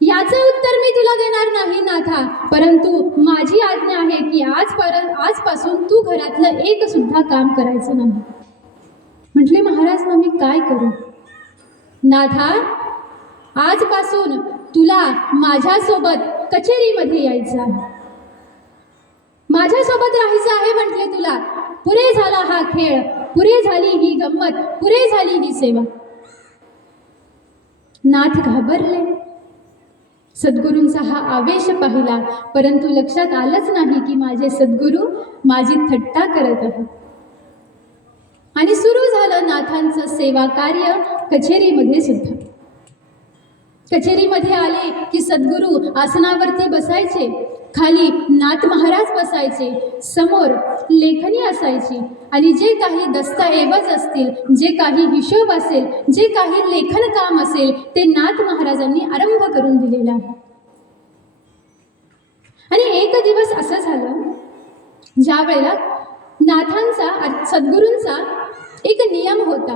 याचं उत्तर मी तुला देणार नाही नाथा, परंतु माझी आज्ञा आहे की आजपासून तू घरातलं एक सुद्धा काम करायचं नाही. म्हटले महाराज मग मी काय करू? नाथा आजपासून तुला माझ्यासोबत कचेरीमध्ये यायचं आहे, माझ्यासोबत राहायचं आहे. म्हटले तुला पुरे झाला हा खेळ, पुरे झाली ही गंमत, पुरे झाली ही सेवा. नाथ घाबरले. सद्गुरूंचा हा आवेश पाहिला, परंतु लक्षात आलंच नाही की माझे सद्गुरू माझी थट्टा करत आहेत. आणि सुरू झालं नाथांचं सेवा कार्य कचेरीमध्ये सुद्धा. कचेरीमध्ये आले की सद्गुरू आसनावरती बसायचे, खाली नाथ महाराज बसायचे, समोर लेखनी असायची आणि जे काही दस्तऐवज असतील, जे काही हिशोब असेल, जे काही लेखन काम असेल ते नाथ महाराजांनी आरंभ करून दिलेलं आहे. आणि एक दिवस असं झालं ज्या वेळेला नाथांचा सद्गुरूंचा एक नियम होता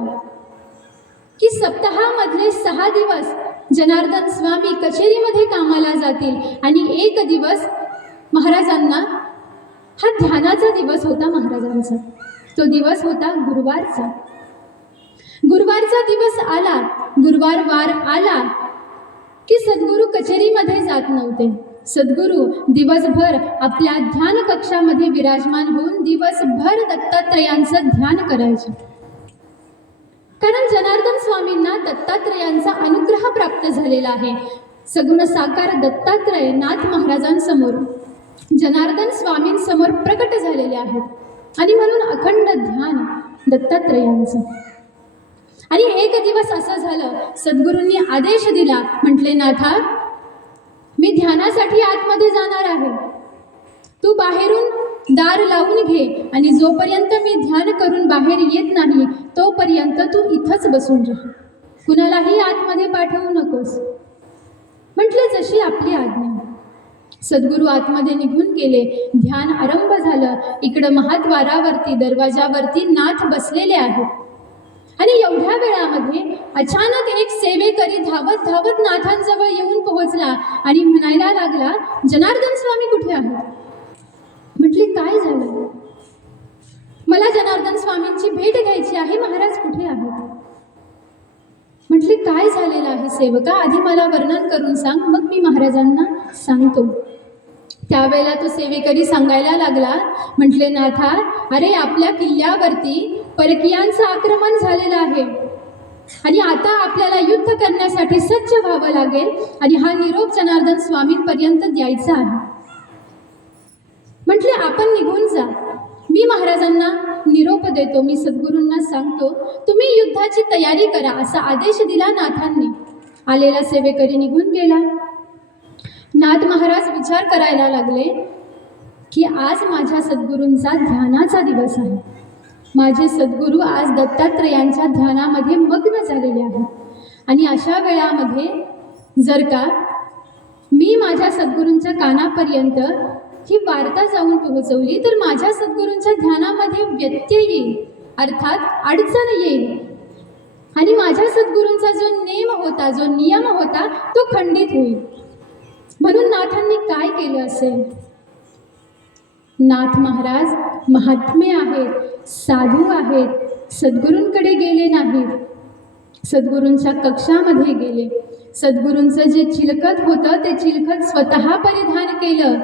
की सप्ताहामधले 6 दिवस जनार्दन स्वामी कचेरीमध्ये कामाला जातील आणि एक दिवस महाराजांना हा ध्यानाचा दिवस होता महाराजांचा. तो दिवस होता गुरुवारचा. गुरुवारचा दिवस आला, गुरुवार वार आला की सद्गुरू कचेरीमध्ये जात नव्हते. सद्गुरू दिवसभर आपल्या ध्यान कक्षामध्ये विराजमान होऊन दिवसभर दत्तात्रयांचं ध्यान करायचे. कारण जनार्दन स्वामींना दत्तात्रयांचा अनुग्रह प्राप्त झालेला आहे. सगुण साकार दत्तात्रय नाथ महाराजांसमोर जनार्दन स्वामींसमोर प्रकट झालेले आहेत. आणि म्हणून अखंड ध्यान दत्तात्रयांचं. आणि एक दिवस असं झालं, सद्गुरूंनी आदेश दिला, म्हटले नाथा, मी ध्यानासाठी आतमध्ये जाणार आहे, तू बाहेरून दार लावून घे आणि जोपर्यंत मी ध्यान करून बाहेर येत नाही तोपर्यंत तू इथंच बसून राहा, कुणालाही आतमध्ये पाठवू नकोस. म्हटले जशी आपली आज्ञा. सद्गुरू आतमध्ये निघून गेले. ध्यान आरंभ झालं. इकडं महाद्वारावरती दरवाजावरती नाथ बसलेले आहेत. आणि एवढ्या वेळामध्ये अचानक एक सेवेकरी धावत धावत नाथांजवळ येऊन पोहोचला आणि म्हणायला लागला, जनार्दन स्वामी कुठे आहेत? म्हटले काय झालं? मला जनार्दन स्वामींची भेट घ्यायची आहे, महाराज कुठे आहेत? म्हटले काय झालेलं आहे सेवका, आधी मला वर्णन करून सांग, मग मी महाराजांना सांगतो. त्यावेळेला तो सेवेकरी सांगायला लागला, म्हटले नाथा, अरे आपल्या किल्ल्यावरती परकीयांचं आक्रमण झालेलं आहे आणि आता आपल्याला युद्ध करण्यासाठी सज्ज व्हावं लागेल आणि हा निरोप जनार्दन स्वामींपर्यंत द्यायचा आहे. म्हटले आपण निघून जा, मी महाराजांना निरोप देतो, मी सद्गुरूंना सांगतो, तुम्ही युद्धाची तयारी करा, असा आदेश दिला नाथांनी. आलेला सेवेकरी निघून गेला. नाथ महाराज विचार करायला लागले की आज माझ्या सद्गुरूंचा ध्यानाचा दिवस आहे. माझे सद्गुरू आज दत्तात्रयांच्या ध्यानामध्ये मग्न झालेले आहेत आणि अशा वेळामध्ये जर का मी माझ्या सद्गुरूंच्या कानापर्यंत ही वार्ता जाऊन पोहोचवली तर माझ्या सद्गुरूंच्या ध्यानामध्ये व्यत्यय येईल, अर्थात अडचण येईल आणि माझ्या सद्गुरूंचा जो नेम होता, जो नियम होता, तो खंडित होईल. म्हणून नाथांनी काय केलं असेल? नाथ महाराज महात्मे आहेत, साधू आहेत, सद्गुरूंकडे गेले नाहीत, सद्गुरूंच्या कक्षामध्ये गेले. सद्गुरूंचं जे चिलखत होतं ते चिलखत स्वतः परिधान केलं.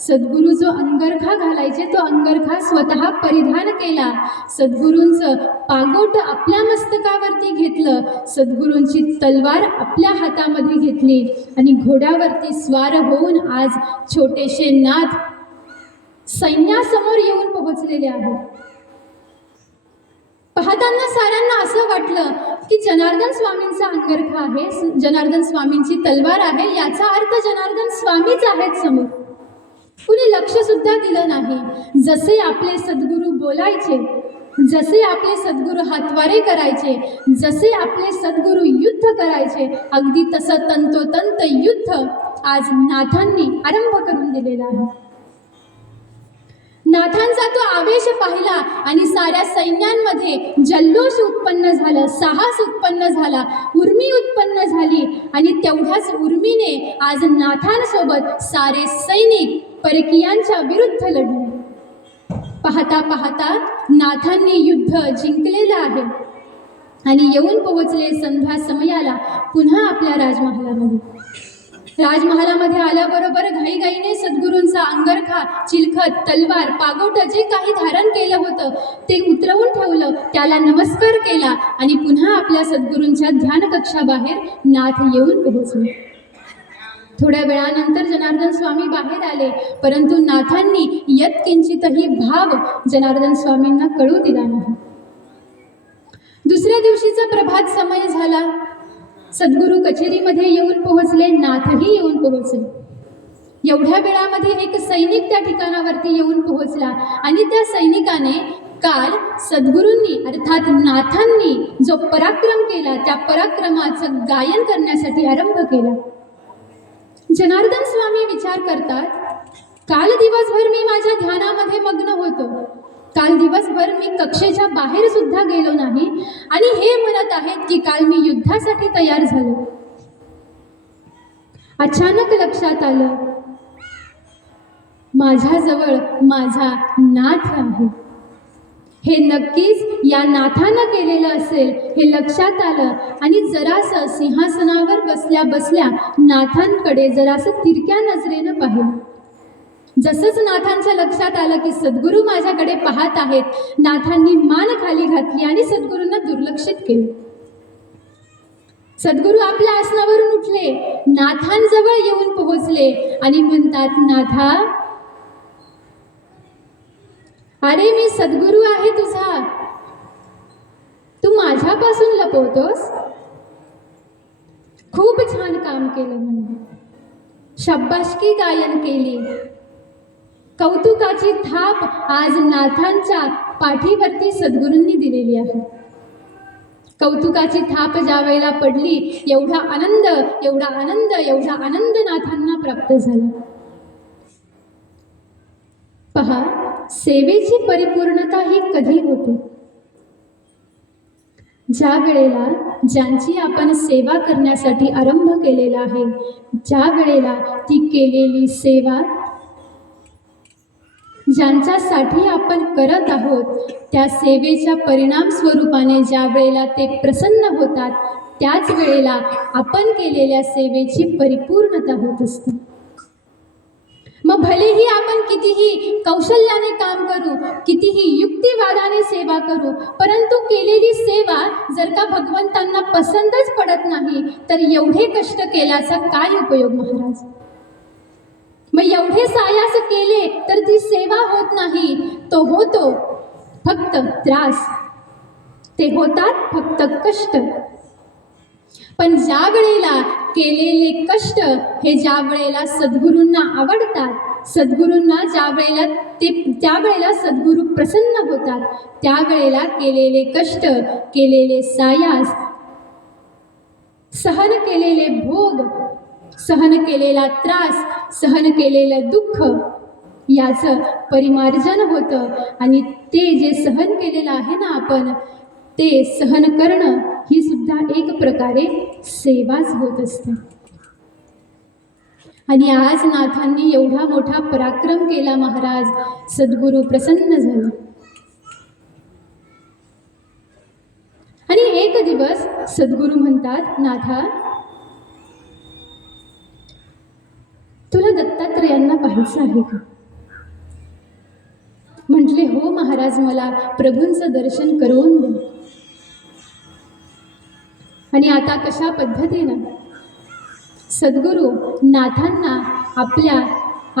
सद्गुरू जो अंगरखा घालायचे तो अंगरखा स्वतः परिधान केला. सद्गुरूंचं पागोट आपल्या मस्तकावरती घेतलं. सद्गुरूंची तलवार आपल्या हातामध्ये घेतली आणि घोड्यावरती स्वार होऊन आज छोटेसे नाथ सैन्यासमोर येऊन पोहोचलेले आहेत. पाहताना साऱ्यांना असं वाटलं की जनार्दन स्वामींचा अंगरखा आहे, जनार्दन स्वामींची तलवार आहे, याचा अर्थ जनार्दन स्वामीच आहेत समोर. कुणी लक्ष सुद्धा दिलं नाही. जसे आपले सद्गुरू बोलायचे, जसे आपले सद्गुरू हातवारे करायचे, जसे आपले सद्गुरू युद्ध करायचे, अगदी तसं तंतोतंत युद्ध आज नाथांनी आरंभ करून दिलेला आहे. नाथांचा तो आवेश पाहिला आणि साऱ्या सैन्यांमध्ये जल्लोष उत्पन्न झालं, साहस उत्पन्न झाला, उर्मी उत्पन्न झाली आणि तेवढ्याच उर्मीने आज नाथांसोबत सारे सैनिक परकीयांच्या विरुद्ध लढले. पाहता पाहता नाथांनी युद्ध जिंकलेलं आहे आणि येऊन पोहोचले संध्या समयाला पुन्हा आपल्या राजमहालामध्ये. राजमहालामध्ये आल्याबरोबर घाईघाईने सद्गुरूंचा अंगरखा, चिलखत, तलवार, पागोट जे काही धारण केलं होतं ते उतरवून ठेवलं, त्याला नमस्कार केला आणि पुन्हा आपल्या सद्गुरूंच्या ध्यान कक्षाबाहेर नाथ येऊन पोहोचले. थोड्या वेळानंतर जनार्दन स्वामी बाहेर आले, परंतु नाथांनी यत्किंचितही भाव जनार्दन स्वामींना कळू दिला नाही. दुसऱ्या दिवशीचा प्रभात समय झाला. सद्गुरू कचेरीमध्ये येऊन पोहोचले, नाथही येऊन पोहोचले. एवढ्या वेळामध्ये एक सैनिक त्या ठिकाणावरती येऊन पोहोचला आणि त्या सैनिकाने काल सद्गुरूंनी अर्थात नाथांनी जो पराक्रम केला त्या पराक्रमाचं गायन करण्यासाठी आरंभ केला. जनार्दन स्वामी विचार करतात, काल दिवसभर मी माझ्या ध्यानामध्ये मग्न होतो, काल दिवसभर मी कक्षेच्या बाहेर सुद्धा गेलो नाही आणि हे म्हणत आहेत की काल मी युद्धासाठी तयार झालो. अचानक लक्षात आलं, माझ्याजवळ माझा नाथ आहे. हे नक्कीच या नाथानं केलेलं असेल हे लक्षात आलं आणि जरासं सिंहासनावर बसल्या बसल्या नाथांकडे जरासं तिरक्या नजरेनं पाहिलं. जसंच नाथांच्या लक्षात आलं की सद्गुरू माझ्याकडे पाहत आहेत, नाथांनी मान खाली घातली आणि सद्गुरूंना दुर्लक्षित केले. सद्गुरू आपल्या आसनावरून उठले, नाथांजवळ येऊन पोहोचले आणि म्हणतात, नाथा अरे मी सद्गुरू आहे तुझा, तू माझ्यापासून लपवतोस? खूप छान काम केलं म्हणे, शाबासकी गायन केली, कौतुकाची थाप आज नाथांच्या पाठीवरती सद्गुरूंनी दिलेली आहे. कौतुकाची थाप ज्या वेळेला पडली, एवढा आनंद एवढा आनंद एवढा आनंद नाथांना प्राप्त झाला. पहा, सेवेची परिपूर्णता ही कधी होते? ज्या वेळेला ज्यांची आपण सेवा करण्यासाठी आरंभ केलेला आहे, ज्या वेळेला ती केलेली सेवा ज्यांच्यासाठी आपण करत आहोत, त्या सेवेच्या परिणाम स्वरूपाने ज्या वेळेला ते प्रसन्न होतात, त्याच वेळेला आपण केलेल्या सेवेची परिपूर्णता होत असते. मग भलेही आपण कितीही कौशल्याने काम करू, कितीही युक्तिवादाने सेवा करू, परंतु केलेली सेवा जर का भगवंतांना पसंतच पडत नाही, तर एवढे कष्ट केल्याचा काय उपयोग महाराज? मग एवढे सायास केले तर ती सेवा होत नाही, तो होतो फक्त त्रास, ते होतात फक्त कष्ट. पण ज्या वेळेला केलेले कष्ट हे ज्या वेळेला सद्गुरूंना आवडतात, सद्गुरूंना ज्या वेळेला सद्गुरू प्रसन्न होतात, त्यावेळेला केलेले कष्ट, केलेले सायास, सहन केलेले भोग, सहन केलेला त्रास, सहन केलेलं दुःख याचं परिमार्जन होतं. आणि ते जे सहन केलेलं आहे ना आपण, ते सहन करणं ही सुद्धा एक प्रकारे सेवाच होत असते. आणि आज नाथांनी एवढा मोठा पराक्रम केला महाराज, सद्गुरू प्रसन्न झाले. आणि एक दिवस सद्गुरू म्हणतात, नाथा तुला दत्तात्रयांना पाहायचं आहे का? म्हटले, हो महाराज, मला प्रभूंचं दर्शन करून द्या. आणि आता कशा पद्धतीनं सद्गुरू नाथांना आपल्या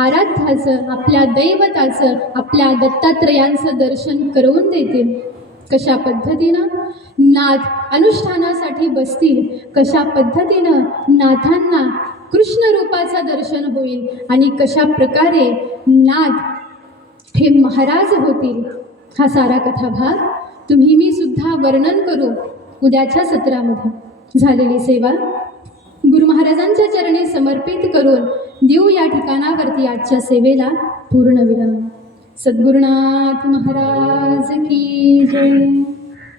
आराध्याचं, आपल्या दैवताचं, आपल्या दत्तात्रयांचं दर्शन करून देतील? कशा पद्धतीनं नाथ अनुष्ठानासाठी बसतील, कशा पद्धतीनं नाथांना कृष्ण रूपाचं दर्शन होईल, आणि कशा प्रकारे नाथ हे महाराज होतील, हा सारा कथाभाग तुम्ही मी सुद्धा वर्णन करू उद्याच्या सत्रामध्ये. झालेली सेवा गुरु महाराजांच्या चरणी समर्पित करून देऊ या ठिकाणावरती आजच्या सेवेला पूर्णविराम. सद्गुरुनाथ महाराज की जय.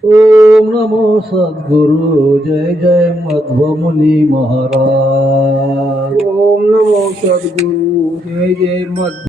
ओम नमो सद्गुरु, जय जय मध्वमुनी महाराज. ओम नमो सद्गुरु, जय जय मध्व